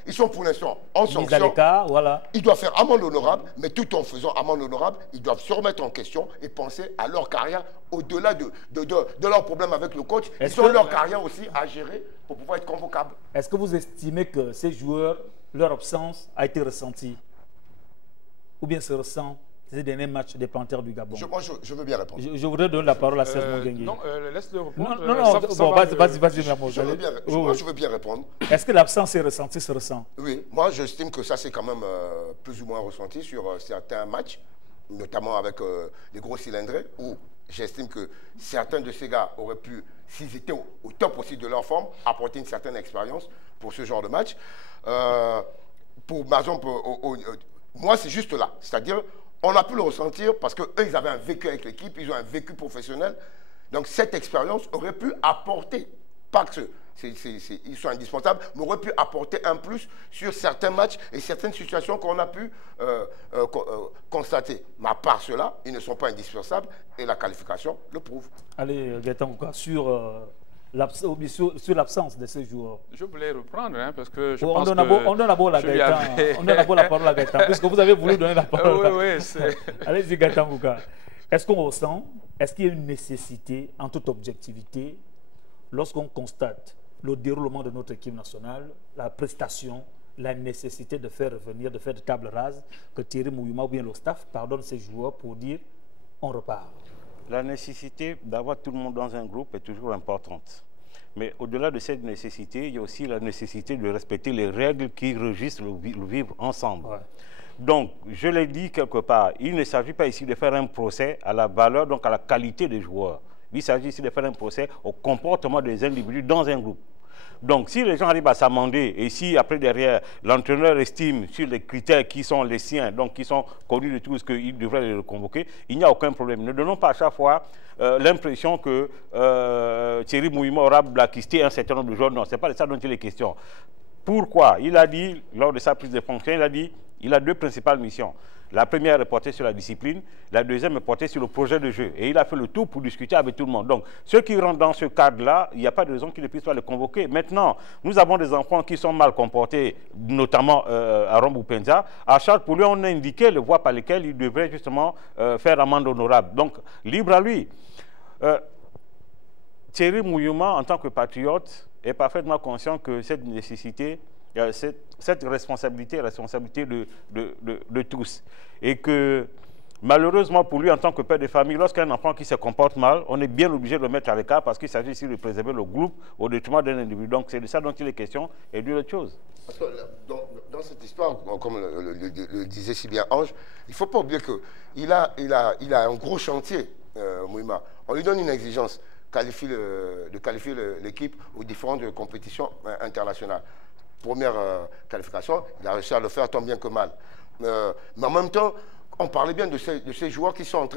Ils sont pour l'instant en sanction. Voilà. Ils doivent faire amende honorable, mais tout en faisant amende honorable, ils doivent se remettre en question et penser à leur carrière au-delà de leurs problèmes avec le coach. Ils ont leur carrière aussi à gérer pour pouvoir être convocables. Est-ce que vous estimez que ces joueurs, leur absence a été ressentie? Ou bien se ressent ces derniers matchs des Panthères du Gabon? Moi, je veux bien répondre. Je voudrais donner la parole à Serge Mongengue. Non, laisse-le répondre. Non, vas-y, je veux bien répondre. Est-ce que l'absence est ressentie, se ressent? Oui, moi, j'estime que ça, c'est quand même plus ou moins ressenti sur certains matchs, notamment avec les gros cylindrés, où j'estime que certains de ces gars auraient pu, s'ils étaient au top aussi de leur forme, apporter une certaine expérience pour ce genre de match. Par exemple, moi, c'est juste là. C'est-à-dire, on a pu le ressentir parce qu'eux, ils avaient un vécu avec l'équipe, ils ont un vécu professionnel. Donc, cette expérience aurait pu apporter, pas que ils sont indispensables, mais aurait pu apporter un plus sur certains matchs et certaines situations qu'on a pu constater. Mais à part cela, ils ne sont pas indispensables et la qualification le prouve. Allez, Gaëtan, sur l'absence de ces joueurs. Je voulais reprendre, hein, parce que je on pense donne que... on donne d'abord la parole à Gaëtan, puisque vous avez voulu donner la parole. Oui, allez-y, Gaëtan Kouka. Est-ce qu'on ressent, est-ce qu'il y a une nécessité, en toute objectivité, lorsqu'on constate le déroulement de notre équipe nationale, la prestation, la nécessité de faire revenir, de faire de table rase, que Thierry Mouima ou bien le staff pardonne ses joueurs pour dire on repart? La nécessité d'avoir tout le monde dans un groupe est toujours importante. Mais au-delà de cette nécessité, il y a aussi la nécessité de respecter les règles qui régissent le vivre ensemble. Ouais. Donc, je l'ai dit quelque part, il ne s'agit pas ici de faire un procès à la valeur, donc à la qualité des joueurs. Il s'agit ici de faire un procès au comportement des individus dans un groupe. Donc, si les gens arrivent à s'amender et si après derrière, l'entraîneur estime sur les critères qui sont les siens, donc qui sont connus de tous, qu'il devrait les reconvoquer, il n'y a aucun problème. Ne donnons pas à chaque fois l'impression que Thierry Mouima aura blacklisté un certain nombre de joueurs. Non, ce n'est pas de ça dont il est question. Pourquoi? Il a dit, lors de sa prise de fonction, il a dit il a deux principales missions. La première est portée sur la discipline, la deuxième est portée sur le projet de jeu. Et il a fait le tout pour discuter avec tout le monde. Donc, ceux qui rentrent dans ce cadre-là, il n'y a pas de raison qu'ils ne puissent pas le convoquer. Maintenant, nous avons des enfants qui sont mal comportés, notamment à Rombo-Penza. À Charles, pour lui, on a indiqué les voies par lesquelles il devrait justement faire amende honorable. Donc, libre à lui. Thierry Mouima, en tant que patriote, est parfaitement conscient que cette nécessité, cette responsabilité de tous. Et que malheureusement pour lui, en tant que père de famille, lorsqu'un enfant qui se comporte mal, on est bien obligé de le mettre à l'écart parce qu'il s'agit ici de préserver le groupe au détriment d'un individu. Donc c'est de ça dont il est question et d'une autre chose. Parce que dans cette histoire, comme le disait si bien Ange, il ne faut pas oublier qu'il a un gros chantier, Mouima. On lui donne une exigence, de qualifier l'équipe aux différentes compétitions internationales. Première qualification, il a réussi à le faire tant bien que mal. Mais en même temps, on parlait bien de ces joueurs qui sont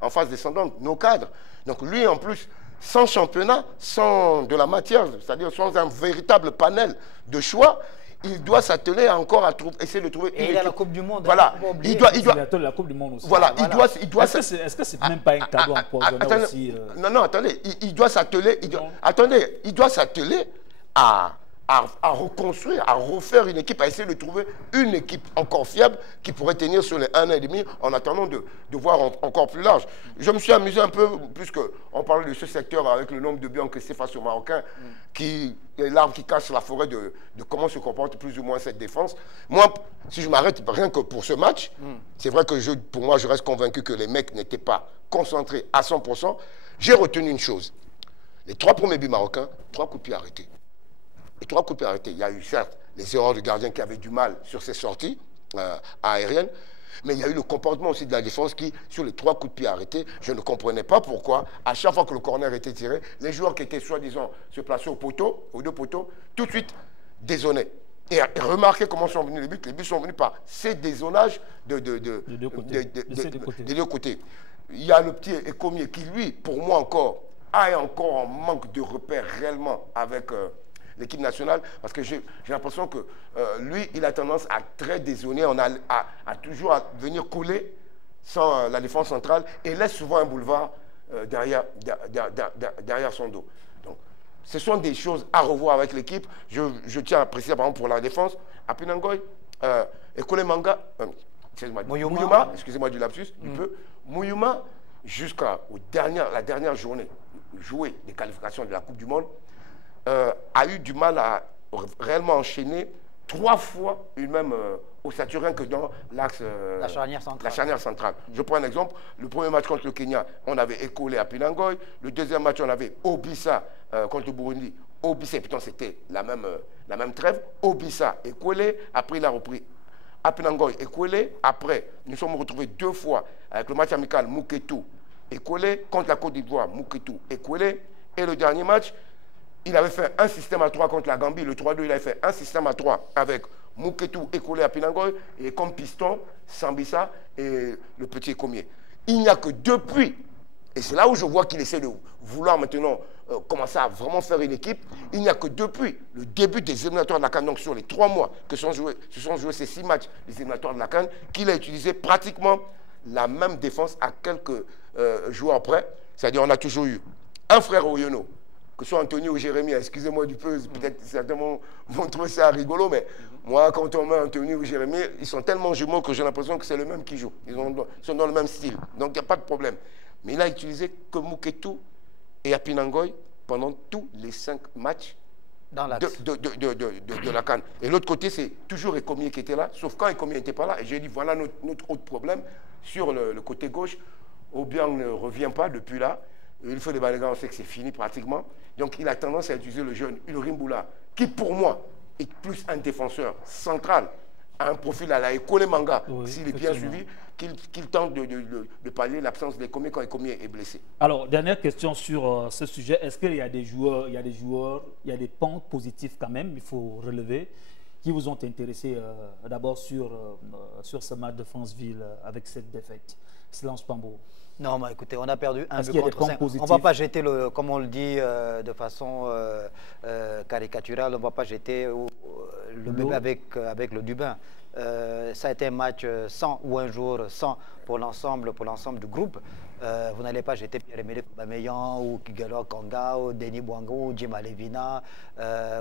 en phase descendante, nos cadres. Donc lui, en plus, sans championnat, sans de la matière, c'est-à-dire sans un véritable panel de choix, il doit s'atteler encore à essayer de trouver. Et il y a la Coupe du Monde. Voilà. Il doit la Coupe du Monde aussi. Voilà. Est-ce que c'est même pas un cadeau empoisonné aussi Non, attendez. Il doit s'atteler. Il doit s'atteler à reconstruire, à refaire une équipe, à essayer de trouver une équipe encore fiable qui pourrait tenir sur les 1 an et demi en attendant de voir encore plus large. Je me suis amusé un peu, puisqu'on parlait de ce secteur avec le nombre de buts encaissés face aux Marocains, qui est l'arbre qui cache la forêt de comment se comporte plus ou moins cette défense. Moi, si je m'arrête rien que pour ce match, c'est vrai que pour moi, je reste convaincu que les mecs n'étaient pas concentrés à 100%. J'ai retenu une chose. Les 3 premiers buts marocains, 3 coups de pied arrêtés. Les 3 coups de pied arrêtés. Il y a eu certes les erreurs du gardien qui avait du mal sur ses sorties aériennes, mais il y a eu le comportement aussi de la défense qui, sur les 3 coups de pied arrêtés, je ne comprenais pas pourquoi, à chaque fois que le corner était tiré, les joueurs qui étaient soi-disant se placer aux 2 poteaux, tout de suite dézonaient. Et remarquez comment sont venus les buts. Les buts sont venus par ces dézonages des deux côtés. Il y a le petit Ecomier qui, lui, pour moi encore, a encore en manque de repères réellement avec l'équipe nationale, parce que j'ai l'impression que lui, il a tendance à très dézonner, à toujours venir couler sans la défense centrale et laisse souvent un boulevard derrière son dos. Donc, ce sont des choses à revoir avec l'équipe. Je tiens à préciser, par exemple, pour la défense, Apinangoy, Ekole Manga, Muyuma, excusez-moi du lapsus, du peu, Muyuma, jusqu'à la dernière journée jouée des qualifications de la Coupe du Monde, a eu du mal à réellement enchaîner 3 fois une même ossature, rien que dans l'axe, la charnière centrale. Je prends un exemple. Le premier match contre le Kenya, on avait Ekole Apinangoy. Le deuxième match, on avait Obissa contre le Burundi. Obissa, putain, c'était la même trêve. Obissa, Ekole. Après, il a repris Apinangoy, Ekole. Après, nous sommes retrouvés 2 fois avec le match amical Mouketou, Ekole. Contre la Côte d'Ivoire, Mouketou, Ekole. Et le dernier match, il avait fait un système à 3 contre la Gambie. Le 3-2, il avait fait un système à 3 avec Mouketou, Ekole, Apinangoy. Et comme piston, Sambisa et le petit Ekomier. Il n'y a que depuis, et c'est là où je vois qu'il essaie de vouloir maintenant commencer à vraiment faire une équipe, il n'y a que depuis le début des éliminatoires de la CAN, donc sur les 3 mois que se sont joués ces 6 matchs des éliminatoires de la CAN, qu'il a utilisé pratiquement la même défense à quelques joueurs près. C'est-à-dire on a toujours eu un frère Oyono, que ce soit Anthony ou Jérémy, excusez-moi du peu, peut-être certains vont trouver ça rigolo, mais moi, quand on met Anthony ou Jérémy, ils sont tellement jumeaux que j'ai l'impression que c'est le même qui joue. Ils sont dans le même style, donc il n'y a pas de problème. Mais il a utilisé que Mouketou et Apinangoy pendant tous les 5 matchs de la CAN. Et l'autre côté, c'est toujours Ekomier qui était là, sauf quand Ekomier n'était pas là. Et j'ai dit, voilà notre autre problème sur le côté gauche. Obiang ne revient pas depuis là. Il faut des Balégas, on sait que c'est fini pratiquement. Donc il a tendance à utiliser le jeune Ulrimbula, qui pour moi est plus un défenseur central, a un profil à la Ekole Manga, s'il est bien suivi, qu'il tente de pallier l'absence d'Ekomier quand Ekomier est blessé. Alors, dernière question sur ce sujet. Est-ce qu'il y a des joueurs, il y a des pentes positives quand même, il faut relever, qui vous ont intéressé d'abord sur ce match de Franceville avec cette défaite? Silence Pambo. Non, mais écoutez, on a perdu un but contre 5. On ne va pas jeter, comme on le dit de façon caricaturale, on ne va pas jeter le bébé avec le Dubin. Ça a été un match sans ou un jour sans pour l'ensemble du groupe. Vous n'allez pas jeter Pierre-Emerick Aubameyang ou Kigalo Kanga ou Denis Bouangou ou Jim Alevina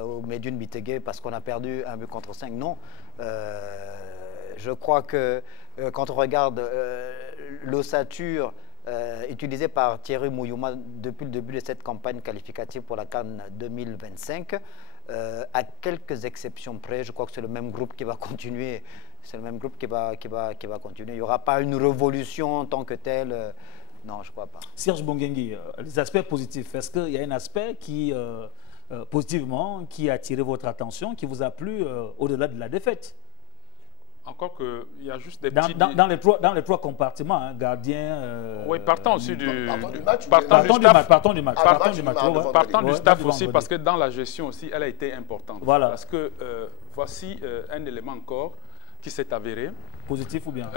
ou Medune Bitege parce qu'on a perdu un but contre 5. Non. Je crois que quand on regarde l'ossature utilisée par Thierry Muyuma depuis le début de cette campagne qualificative pour la CAN 2025, à quelques exceptions près, je crois que c'est le même groupe qui va continuer. C'est le même groupe qui va continuer. Il n'y aura pas une révolution en tant que telle. Non, je ne crois pas. Serge Bongengui, les aspects positifs, est-ce qu'il y a un aspect qui, positivement, qui a attiré votre attention, qui vous a plu au-delà de la défaite? Encore qu'il y a juste des dans les trois compartiments, hein, gardien... oui, partant aussi du match. Partons du staff aussi, parce que dans la gestion aussi, elle a été importante. Voilà. Parce que voici un élément encore qui s'est avéré. Positif ou bien?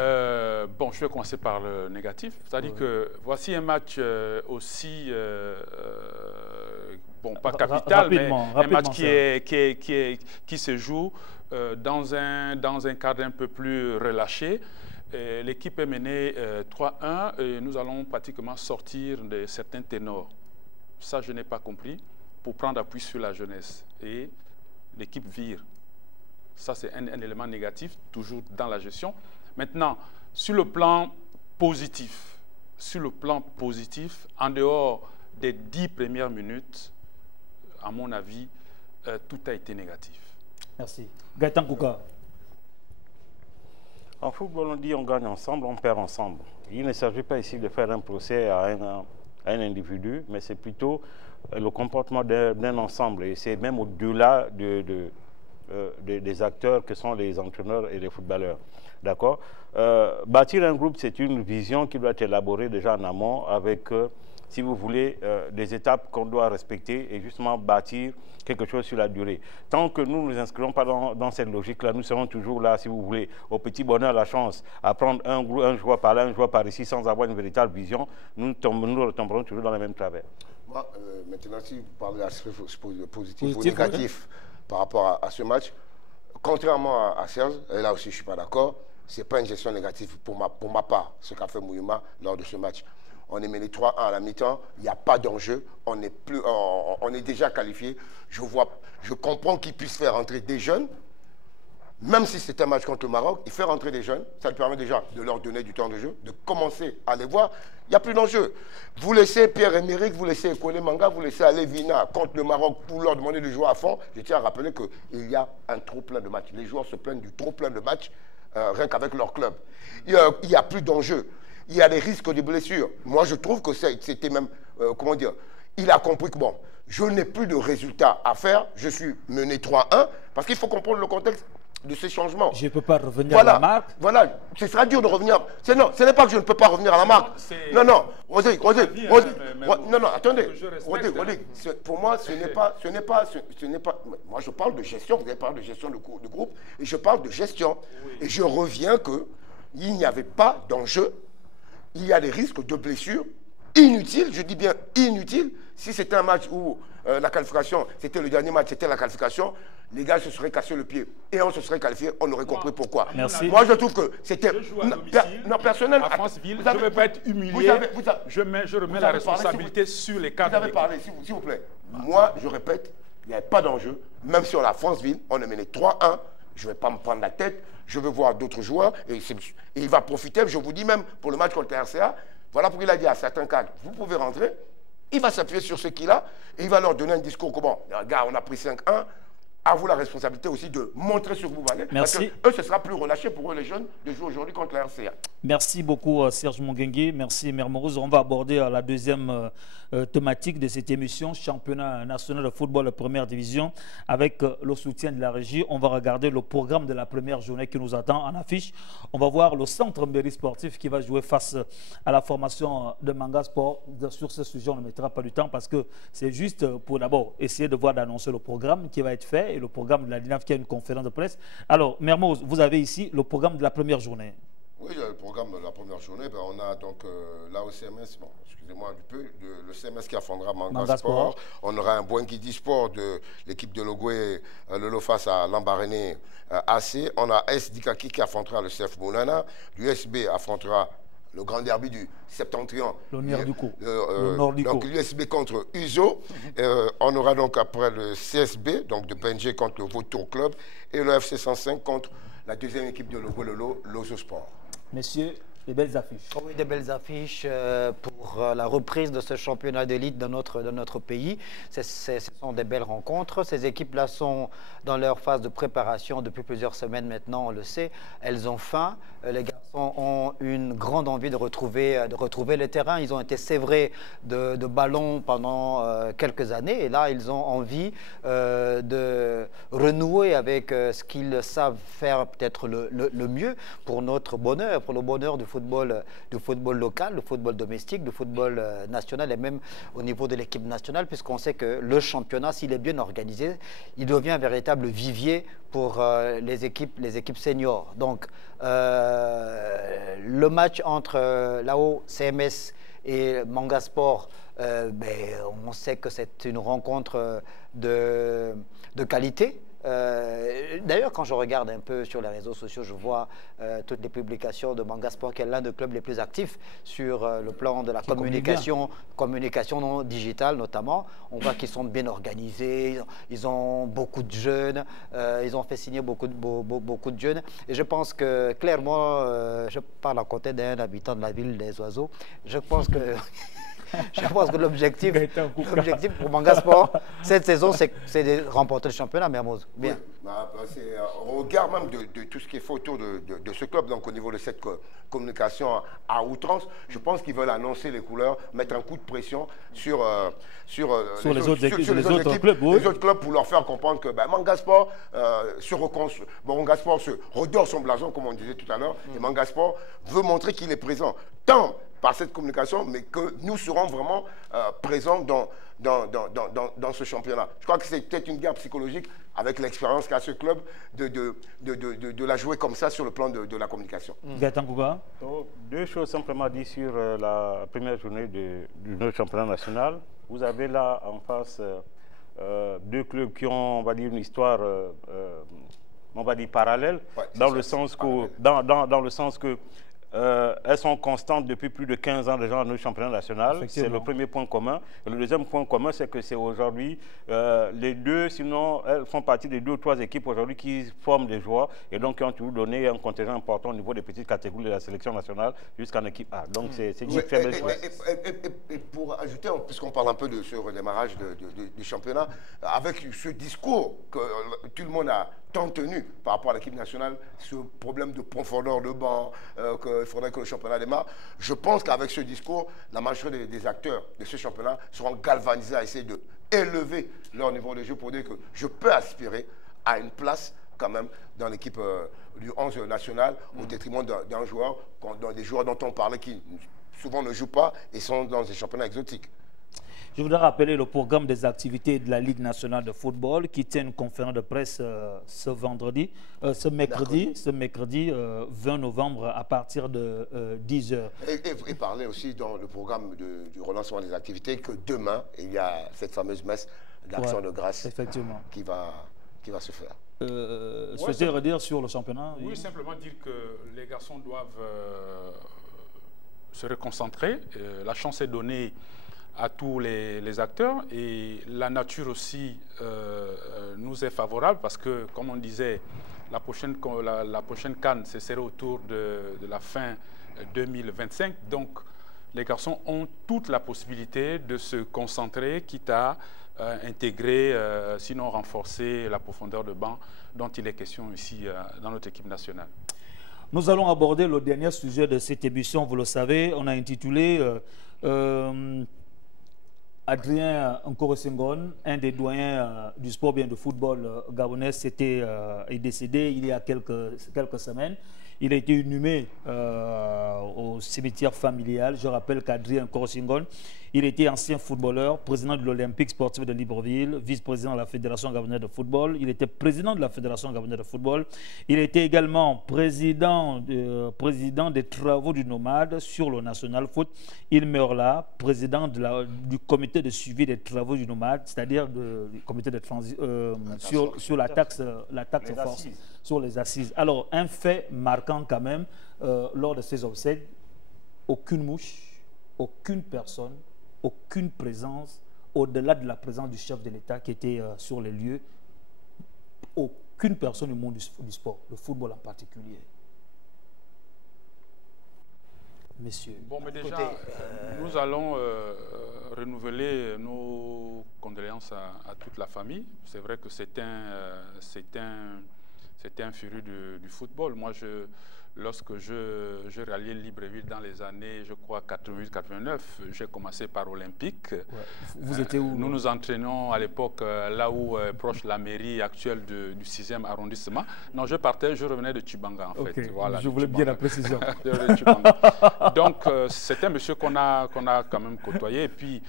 Bon, je vais commencer par le négatif. C'est-à-dire que voici un match aussi... bon, pas capital, mais un match qui se joue dans un cadre un peu plus relâché. L'équipe est menée 3-1 et nous allons pratiquement sortir de certains ténors. Ça, je n'ai pas compris, pour prendre appui sur la jeunesse. Et l'équipe vire. Ça, c'est un élément négatif, toujours dans la gestion. Maintenant, sur le plan positif, en dehors des 10 premières minutes, à mon avis, tout a été négatif. Merci. Gaëtan Kouka. En football, on dit on gagne ensemble, on perd ensemble. Il ne s'agit pas ici de faire un procès à un individu, mais c'est plutôt le comportement d'un ensemble. Et c'est même au-delà des acteurs que sont les entraîneurs et les footballeurs. D'accord? Bâtir un groupe, c'est une vision qui doit être élaborée déjà en amont avec, si vous voulez, des étapes qu'on doit respecter et justement bâtir quelque chose sur la durée. Tant que nous ne nous inscrivons pas dans cette logique-là, nous serons toujours là, si vous voulez, au petit bonheur, la chance, à prendre un joueur par là, un joueur par ici, sans avoir une véritable vision, nous retomberons toujours dans les mêmes travers. Moi, maintenant, si vous parlez d'aspect positif ou négatif par rapport à ce match, contrairement à Serge, et là aussi je ne suis pas d'accord, ce n'est pas une gestion négative pour ma part, ce qu'a fait Muyuma lors de ce match. on est mené 3-1 à la mi-temps, il n'y a pas d'enjeu, on est déjà qualifié. Je comprends qu'ils puissent faire entrer des jeunes, même si c'est un match contre le Maroc, il fait rentrer des jeunes, ça lui permet déjà de leur donner du temps de jeu, de commencer à les voir. Il n'y a plus d'enjeu. Vous laissez Pierre-Emerick, vous laissez Kone Manga, vous laissez aller Vina contre le Maroc pour leur demander de jouer à fond. Je tiens à rappeler qu'il y a un trop plein de matchs. Les joueurs se plaignent du trop plein de matchs, rien qu'avec leur club. Il n'y a plus d'enjeu. Il y a des risques de blessures. Moi, je trouve que c'était même, comment dire, il a compris que bon, je n'ai plus de résultats à faire, je suis mené 3-1, parce qu'il faut comprendre le contexte de ces changements. Je ne peux pas revenir à la marque. Voilà, ce sera dur de revenir. Non, ce n'est pas que je ne peux pas revenir à la marque. Non, Rodrigue, non, attendez. Rodrigue, pour moi, ce n'est pas. Moi, je parle de gestion, vous avez parlé de gestion de groupe, et je parle de gestion. Oui. Et je reviens qu'il n'y avait pas d'enjeu. Il y a des risques de blessures inutiles, je dis bien inutiles. Si c'était un match où la qualification, c'était le dernier match, c'était la qualification, les gars se seraient cassés le pied et on se serait qualifié, on aurait compris pourquoi. Merci. Moi, je trouve que c'était... Non, personnel, à Franceville, je ne vais pas être humilié. Je remets la responsabilité sur les cadres. Vous avez parlé, s'il vous plaît. Moi, je répète, il n'y avait pas d'enjeu. Même si on a Franceville, on est mené 3-1. Je ne vais pas me prendre la tête. Je veux voir d'autres joueurs. Et il va profiter, je vous dis même, pour le match contre la RCA. Voilà pourquoi il a dit à certains cadres, vous pouvez rentrer. Il va s'appuyer sur ce qu'il a et il va leur donner un discours comment, gars, on a pris 5-1. À vous la responsabilité aussi de montrer ce que vous valez. Merci. Parce que eux, ce sera plus relâché pour eux, les jeunes, de jouer aujourd'hui contre la RCA. Merci beaucoup, Serge Monguengue. Merci, Mermoz. On va aborder la deuxième thématique de cette émission, championnat national de football de première division, avec le soutien de la régie. On va regarder le programme de la première journée qui nous attend en affiche. On va voir le centre Mbéry sportif qui va jouer face à la formation de Manga Sport. Sur ce sujet, on ne mettra pas du temps parce que c'est juste pour d'abord essayer de voir d'annoncer le programme qui va être fait et le programme de la DINAF qui a une conférence de presse. Alors, Mermoz, vous avez ici le programme de la première journée. Oui, le programme de la première journée, on a donc là au CMS, bon, excusez-moi un peu, le CMS qui affrontera Manga Sport. On aura un Bouenguidi Sport de l'équipe de Logoué, le lot face à Lambaréné AC. On a S Dikaki qui affrontera le CF Moulana. L'USB affrontera le grand derby du Septentrion. Le Nordico. Donc l'USB contre Uzo. On aura donc après le CSB, donc de Benjé contre le Vautour Club. Et le FC 105 contre la deuxième équipe de Logo Lolo, l'Ozo Sport. Messieurs, des belles affiches. Oui, des belles affiches pour la reprise de ce championnat d'élite de notre pays. Ce sont des belles rencontres. Ces équipes-là sont dans leur phase de préparation depuis plusieurs semaines maintenant, on le sait. Elles ont faim. Les garçons ont une grande envie de retrouver les terrains. Ils ont été sévrés de ballons pendant quelques années. Et là, ils ont envie de renouer avec ce qu'ils savent faire peut-être le mieux pour notre bonheur, pour le bonheur du football local, du football domestique, du football national et même au niveau de l'équipe nationale, puisqu'on sait que le championnat, s'il est bien organisé, il devient un véritable vivier pour les équipes seniors. Donc, le match entre là-haut, CMS et Manga Sport, on sait que c'est une rencontre de qualité. D'ailleurs, quand je regarde un peu sur les réseaux sociaux, je vois toutes les publications de Manga Sport, qui est l'un des clubs les plus actifs sur le plan de la communication non digitale notamment. On voit qu'ils sont bien organisés, ils ont beaucoup de jeunes, ils ont fait signer beaucoup de jeunes. Et je pense que, clairement, je parle à côté d'un habitant de la ville des oiseaux, je pense que... Je pense que l'objectif pour Manga Sport cette saison, c'est de remporter le championnat, Mermoz. Bien. Oui, au regard même de tout ce qui est fait autour de ce club, donc au niveau de cette communication à outrance, je pense qu'ils veulent annoncer les couleurs, mettre un coup de pression sur les autres clubs pour leur faire comprendre que Manga Sport se redore son blason, comme on disait tout à l'heure, et Manga Sport veut montrer qu'il est présent, tant par cette communication, mais que nous serons vraiment présents dans ce championnat. Je crois que c'est peut-être une guerre psychologique avec l'expérience qu'a ce club de la jouer comme ça sur le plan de la communication. Gaëtan Kouga. Deux choses simplement dites sur la première journée du notre championnat national. Vous avez là en face deux clubs qui ont, on va dire, une histoire, on va dire, parallèle, dans le sens que elles sont constantes depuis plus de 15 ans déjà dans nos championnats nationaux. C'est le premier point commun. Et le deuxième point commun, c'est que c'est aujourd'hui les deux, sinon elles font partie des 2 ou 3 équipes aujourd'hui qui forment des joueurs et donc qui ont toujours donné un contingent important au niveau des petites catégories de la sélection nationale jusqu'en équipe A. Donc c'est une très belle chose. Et pour ajouter, puisqu'on parle un peu de ce redémarrage du championnat, avec ce discours que tout le monde a tant tenu par rapport à l'équipe nationale, ce problème de profondeur de banc, qu'il faudrait que le championnat démarre, je pense qu'avec ce discours, la majorité des acteurs de ce championnat seront galvanisés à essayer d'élever leur niveau de jeu pour dire que je peux aspirer à une place quand même dans l'équipe du 11 national au détriment d'un joueur, des joueurs dont on parlait qui souvent ne jouent pas et sont dans des championnats exotiques. Je voudrais rappeler le programme des activités de la Ligue nationale de football qui tient une conférence de presse ce mercredi 20 novembre à partir de 10h. Et parler aussi dans le programme du relancement des activités que demain, il y a cette fameuse messe d'action de grâce qui va se faire. Souhaitez redire sur le championnat? Oui, simplement dire que les garçons doivent se reconcentrer. La chance est donnée à tous les acteurs et la nature aussi nous est favorable parce que, comme on disait, la prochaine CAN, ce serait autour de la fin 2025. Donc, les garçons ont toute la possibilité de se concentrer, quitte à intégrer, sinon renforcer la profondeur de banc dont il est question ici dans notre équipe nationale. Nous allons aborder le dernier sujet de cette émission, vous le savez, on a intitulé Adrien Nkoro-Senghor, un des doyens du sport, bien de football gabonais, est décédé il y a quelques semaines. Il a été inhumé au cimetière familial. Je rappelle qu'Adrien Nkoro-Senghor, il était ancien footballeur, président de l'Olympique sportif de Libreville, vice-président de la Fédération gabonaise de football. Il était président de la Fédération gabonaise de football. Il était également président des travaux du nomade sur le National Foot. Il meurt là, président du comité de suivi des travaux du nomade, c'est-à-dire du comité de sur la taxe force, sur les assises. Alors, un fait marquant quand même, lors de ces obsèques, aucune mouche, aucune personne, aucune présence, au-delà de la présence du chef de l'État qui était sur les lieux, aucune personne du monde du sport, le football en particulier. Messieurs. Bon, mais déjà, nous allons renouveler nos condoléances à toute la famille. C'est vrai que c'est un féru du football. Moi, lorsque je ralliais Libreville dans les années, je crois, 88-89, j'ai commencé par Olympique. Ouais. Vous étiez où? Nous nous entraînions à l'époque là où, proche la mairie actuelle du 6e arrondissement. Non, je revenais de Tchibanga, en fait. Voilà, je voulais bien la précision. Donc, c'est un monsieur qu'on a quand même côtoyé. Et puis,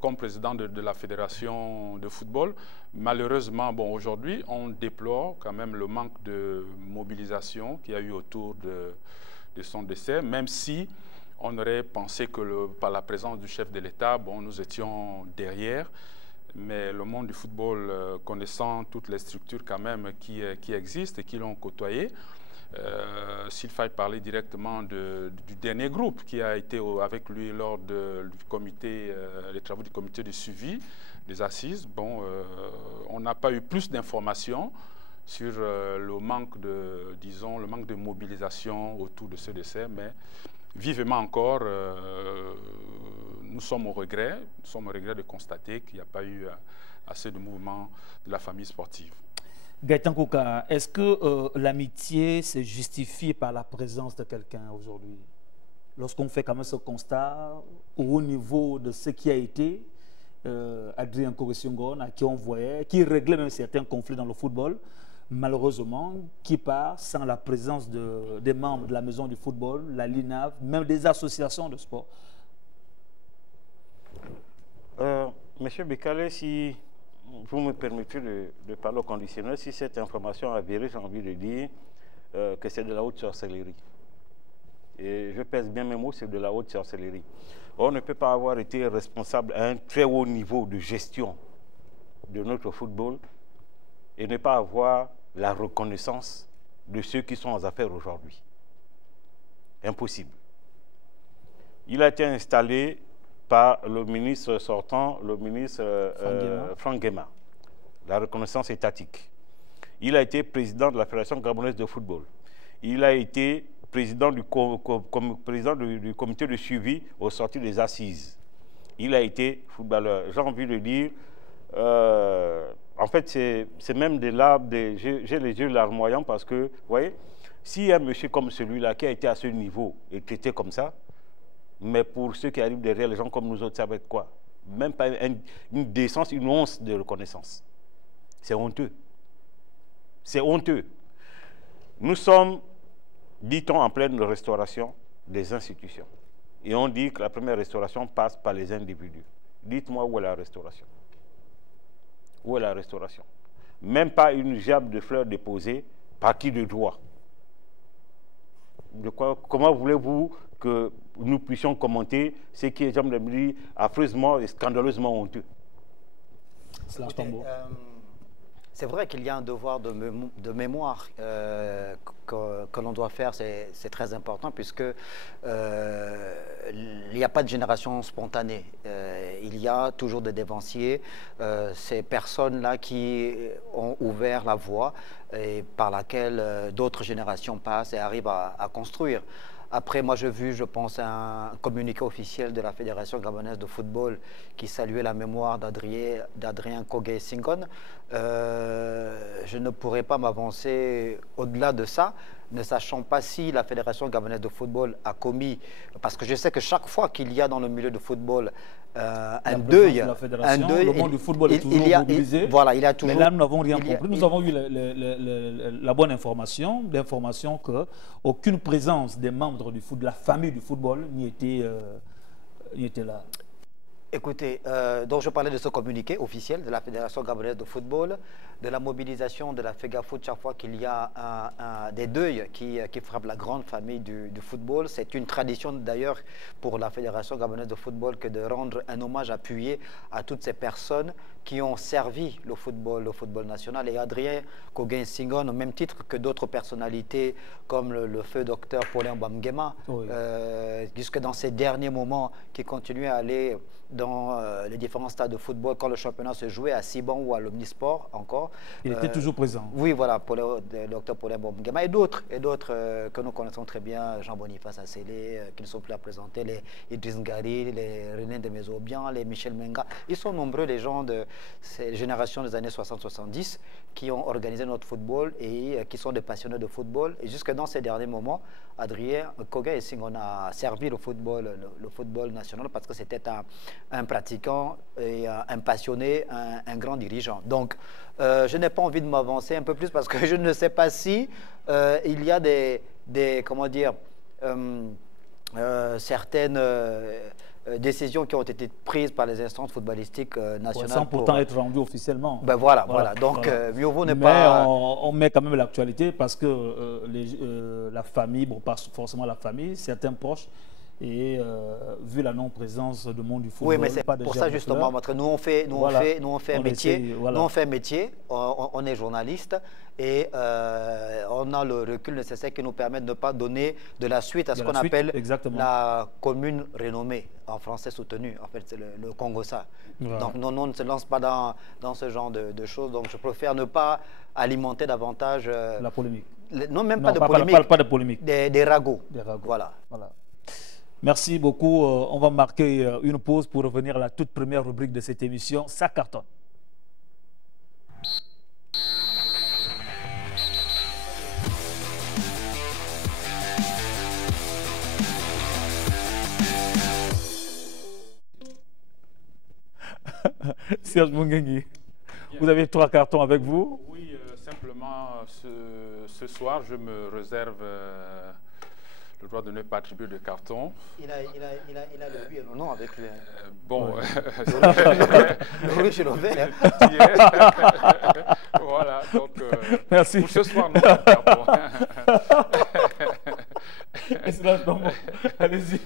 comme président de la fédération de football, malheureusement, bon, aujourd'hui, on déplore quand même le manque de mobilisation qu'il y a eu autour de son décès, même si on aurait pensé que par la présence du chef de l'État, bon, nous étions derrière, mais le monde du football, connaissant toutes les structures quand même qui existent et qui l'ont côtoyé, s'il fallait parler directement du dernier groupe qui a été avec lui lors du comité, les travaux du comité de suivi des assises, bon, on n'a pas eu plus d'informations sur le manque de mobilisation autour de ce décès, mais vivement encore, nous sommes au regret de constater qu'il n'y a pas eu assez de mouvement de la famille sportive. Gaëtan Kouka, est-ce que l'amitié se justifie par la présence de quelqu'un aujourd'hui? Lorsqu'on fait quand même ce constat, au niveau de ce qui a été Adrien Nkoro-Senghor, à qui on voyait, qui réglait même certains conflits dans le football, malheureusement, qui part sans la présence des membres de la maison du football, la LINAV, même des associations de sport. Monsieur Bekale, si vous me permettez de parler au conditionnel, si cette information est avérée, j'ai envie de dire que c'est de la haute sorcellerie. Et je pèse bien mes mots, c'est de la haute sorcellerie. On ne peut pas avoir été responsable à un très haut niveau de gestion de notre football et ne pas avoir la reconnaissance de ceux qui sont aux affaires aujourd'hui. Impossible. Il a été installé par le ministre sortant, le ministre Franck Guéma. La reconnaissance étatique. Il a été président de la Fédération gabonaise de football. Il a été président du comité de suivi aux sorties des assises. Il a été footballeur. J'ai envie de dire, en fait, c'est même des larmes, j'ai les yeux larmoyants parce que, vous voyez, s'il y a un monsieur comme celui-là qui a été à ce niveau et qui était comme ça, mais pour ceux qui arrivent derrière, les gens comme nous autres, ça va être quoi? Même pas une décence, une once de reconnaissance. C'est honteux. C'est honteux. Nous sommes, dit-on, en pleine restauration des institutions. Et on dit que la première restauration passe par les individus. Dites-moi où est la restauration? Où est la restauration? Même pas une gerbe de fleurs déposée par qui de droit. Comment voulez-vous que nous puissions commenter ce qui est, j'aimerais dire, affreusement et scandaleusement honteux? C'est vrai qu'il y a un devoir de mémoire que l'on doit faire, c'est très important puisque il n'y a pas de génération spontanée. Il y a toujours des dévanciers, ces personnes-là qui ont ouvert la voie et par laquelle d'autres générations passent et arrivent à construire. Après, moi, j'ai vu, je pense, un communiqué officiel de la Fédération gabonaise de football qui saluait la mémoire d'Adrien Kogué Singon. Je ne pourrais pas m'avancer au-delà de ça, ne sachant pas si la Fédération gabonaise de football a commis, parce que je sais que chaque fois qu'il y a dans le milieu de football un deuil, le monde du football est toujours mobilisé. Voilà, il y a toujours. Mais là, nous n'avons rien compris. Nous avons eu la bonne information, qu'aucune présence des membres de la famille du football n'y était là. Écoutez, donc je parlais de ce communiqué officiel de la Fédération gabonaise de football, de la mobilisation de la FEGAFoot chaque fois qu'il y a des deuils qui frappent la grande famille du football. C'est une tradition d'ailleurs pour la Fédération gabonaise de football que de rendre un hommage appuyé à toutes ces personnes qui ont servi le football national. Et Adrien Kogué Singon, au même titre que d'autres personnalités comme le feu docteur Paulin Bamguema, oui. Jusque dans ces derniers moments, qui continuaient à aller dans les différents stades de football quand le championnat se jouait à Siban ou à l'Omnisport encore. Il était toujours présent. Oui, voilà, le docteur Paulin Bamguema et d'autres que nous connaissons très bien, Jean-Boniface Assélé, qui ne sont plus à présenter, les Idriss Ngari, les René de Mezobian, les Michel Menga. Ils sont nombreux, les gens de ces générations des années 60-70 qui ont organisé notre football et qui sont des passionnés de football. Et jusque dans ces derniers moments, Adrien Kogué Singon a servi le football national parce que c'était un pratiquant et un passionné, un grand dirigeant. Donc, je n'ai pas envie de m'avancer un peu plus parce que je ne sais pas si il y a comment dire, certaines décisions qui ont été prises par les instances footballistiques nationales. Sans pourtant être rendues officiellement. Ben voilà. Donc, mieux vaut ne pas... on met quand même l'actualité parce que la famille, bon, pas forcément la famille, certains proches, et vu la non-présence du monde du football. Oui, mais c'est pour ça justement, nous on fait un métier, on est journaliste et on a le recul nécessaire qui nous permet de ne pas donner de la suite à ce qu'on appelle la commune renommée, en français soutenue, en fait c'est le Congossa. Voilà. Donc nous, on ne se lance pas dans ce genre de choses, donc je préfère ne pas alimenter davantage... la polémique. Pas de polémique. Des ragots. Voilà. Merci beaucoup. On va marquer une pause pour revenir à la toute première rubrique de cette émission. Ça cartonne. Serge Mungengi, vous avez 3 cartons avec vous? Oui, simplement ce soir, je me réserve le droit de ne pas attribuer de carton. Il a le oui et le non avec lui. Bon. Ouais. Le rouge et le vert. Voilà, donc merci. Pour ce soir, non. Carton. Allez-y.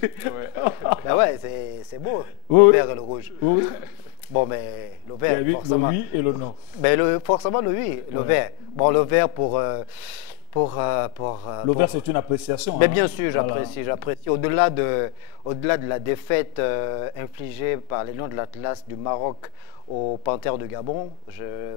Ben ouais, c'est beau, oui. Le vert et le rouge. Oui. Bon, mais le vert, oui, forcément. Le oui et le non. Mais forcément, le oui, le vert. Bon, le vert pour L'ouvert, c'est une appréciation. Mais hein. bien sûr, Voilà. j'apprécie. Au-delà de la défaite infligée par les Lions de l'Atlas du Maroc aux Panthères du Gabon,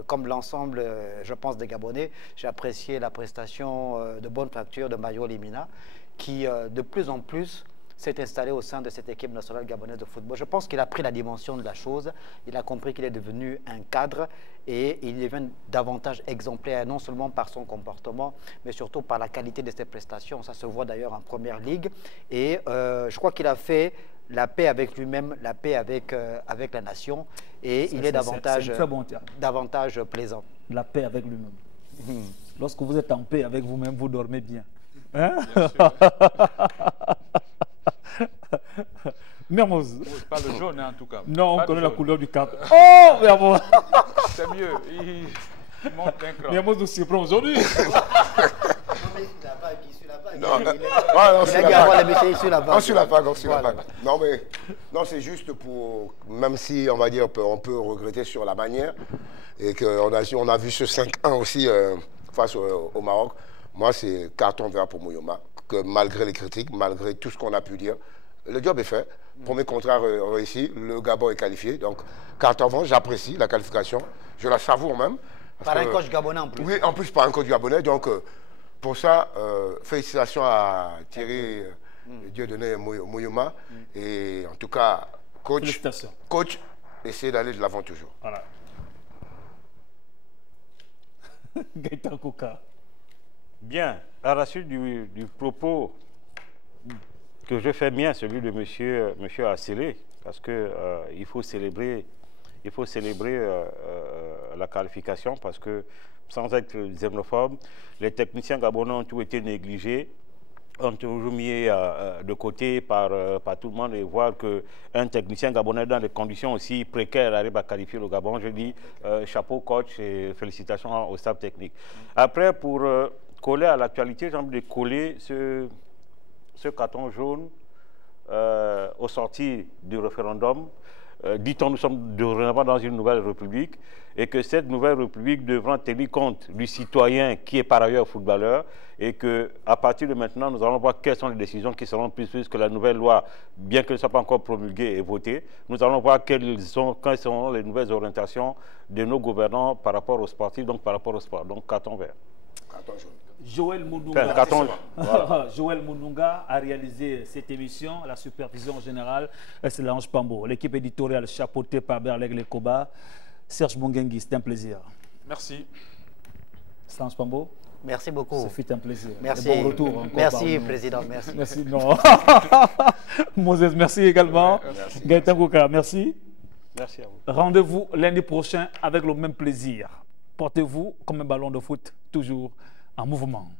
comme l'ensemble, je pense, des Gabonais, j'ai apprécié la prestation de bonne facture de Mario Limina, qui de plus en plus s'est installé au sein de cette équipe nationale gabonaise de football. Je pense qu'il a pris la dimension de la chose, il a compris qu'il est devenu un cadre et il devient davantage exemplaire, non seulement par son comportement, mais surtout par la qualité de ses prestations. Ça se voit d'ailleurs en Première Ligue. Et je crois qu'il a fait la paix avec lui-même, la paix avec la nation, et il est davantage, très bon terme. davantage plaisant. La paix avec lui-même. Lorsque vous êtes en paix avec vous-même, vous dormez bien. Hein? Mermoz. Pas le jaune, hein, en tout cas. Non, on Pas connaît le la jaune. couleur du cap. Oh, Mermoz. C'est mieux. Il monte un cran. Mermoz nous surprend aujourd'hui. Non, Il non, a qu'à avoir les messieurs sur la vague. on suit la vague, on suit la Voilà. vague. Non, mais non, c'est juste pour, même si on va dire, on peut regretter sur la manière, et qu'on a vu ce 5-1 aussi face au Maroc. Moi, c'est carton vert pour Mouyoma, que malgré les critiques, malgré tout ce qu'on a pu dire, le job est fait. Premier contrat réussi, le Gabon est qualifié. Donc, carton vert, j'apprécie la qualification. Je la savoure même. Par un coach gabonais en plus. Oui, en plus par un coach gabonais. Donc, pour ça, félicitations à Thierry Dieudonné Mouyoma. Et en tout cas, coach, essayez d'aller de l'avant toujours. Voilà. Gaëtan Kouka. Bien, à la suite du propos que je fais bien, celui de monsieur Assélé, parce que il faut célébrer la qualification, parce que sans être xénophobe, les techniciens gabonais ont tout été négligés, ont toujours mis de côté par tout le monde, et voir qu'un technicien gabonais dans des conditions aussi précaires arrive à qualifier le Gabon. Je dis chapeau coach et félicitations au staff technique. Après, pour coller à l'actualité, j'ai envie de coller ce carton jaune au sorti du référendum. Dit-on, nous sommes dorénavant dans une nouvelle république, et que cette nouvelle république devra tenir compte du citoyen qui est par ailleurs footballeur, et qu'à partir de maintenant, nous allons voir quelles sont les décisions qui seront prises, puisque la nouvelle loi, bien qu'elle ne soit pas encore promulguée et votée, nous allons voir quelles seront les nouvelles orientations de nos gouvernants par rapport aux sportifs, donc par rapport au sport. Donc carton vert. Carton jaune. Joël Moununga. Voilà. Joël Moununga a réalisé cette émission, la supervision générale, c'est Lange Pambo. L'équipe éditoriale chapeautée par Berleg Lekoba. Serge Bongengi, c'était un plaisir. Merci. Lange Pambo. Merci beaucoup. Ce fut un plaisir. Merci. Et bon retour encore. Merci, Président. Merci. Merci. Non. Moses, merci également. Gaëtan Kouka, merci. Merci à vous. Rendez-vous lundi prochain avec le même plaisir. Portez-vous comme un ballon de foot, toujours en mouvement.